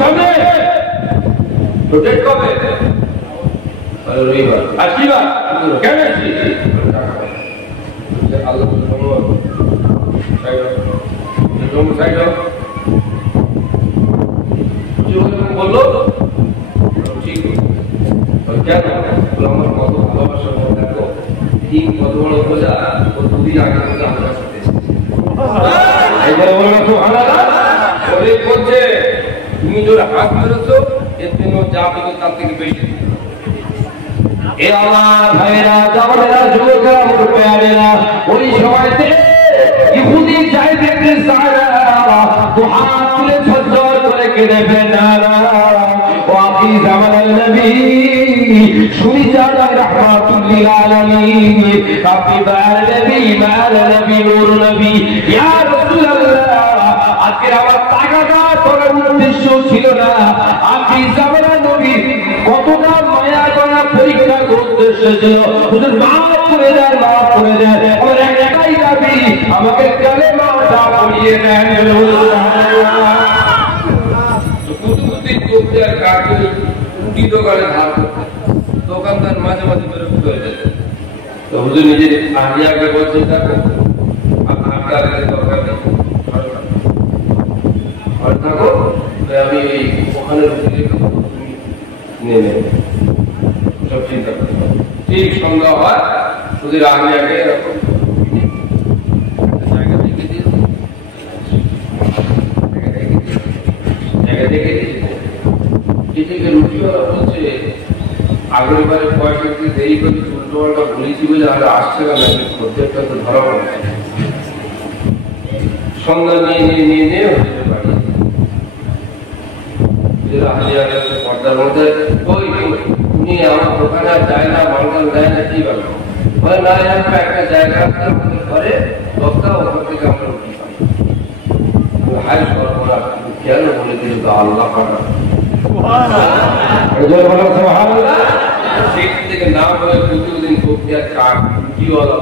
সামনে প্রোটেক্ট করবে রবিবার আর কি বার কেন আল্লাহ বললো ঠিক কেন আমার কত ভালোবাসা দেখো দিন কত বড় বোঝা ও 2 দিন আগে আমার সাথে বলছে তুমি যদি হাত ধরেছো এর জন্য যা পেতো তার থেকে বেশি এ আমার ভাইরা জামানেরা যুবকেরা মোর প্যারেরা ওই সময়তে ইহুদি জাহিদ ইবনে সারা দুহা তুলে ঝরঝর করে কেঁদে ফেলনা ও আখি জামানার নবী শুনি জানা রাহমাতুল লিল আলামিন আপনি মার নবী নূর নবী ইয়া রাসূলুল্লাহ আজকে আমার টাকাটা করার উদ্দেশ্য ছিল না আপনি জামানার নবী কতটা মায়া করা পরীক্ষা উদ্দেশ্য ছিল হুজুর মাফ করে দেন আমার একটাই দাবি আমাকে কালেমাটা পড়িয়ে দেন কুতুবুদ্দিন করতে আর কাকে রুটি দোকানে ধার দোকানদার মাঝে মাঝে বিরক্ত হয়ে যায় তো হুজুর নিজে আহিয়াকে বলছেন দেখো আপনার দরকার নেই আর থাকো আমি এই ওখানে রুটি নেমে সব চিন্তা করি ঠিক সন্ধ্যা হয় শুধু আহিয়াকে এরকম জায়গা দেখে দিয়েছে এদিকে রুটিওয়ালা বলছে আগের বারে পয়সা দিয়ে দেরি করে উল্টোপাল্টা বলেছি বলে আর আসছে না প্রত্যেকটা তো ধরা পড়ছে সন্ধ্যা নিয়ে হতে পারি পর্দার মধ্যে উনি আমার দোকানে আর যায় না বলগান দেয় না কি বলো বলে না একটা জায়গা আমাদের ঘরে দশটা ওখান থেকে আমরা রুটি পাই হাই সর্বরা কেন বলে দিল তো আল্লাহ পাঠা সেখান থেকে না বলে প্রতিদিন করতে আর কাঠ রুটিওয়ালা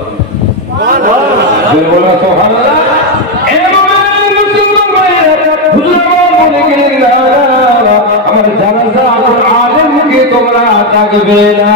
আমার জানাজা আলেমকে তোমরা ডাকবে না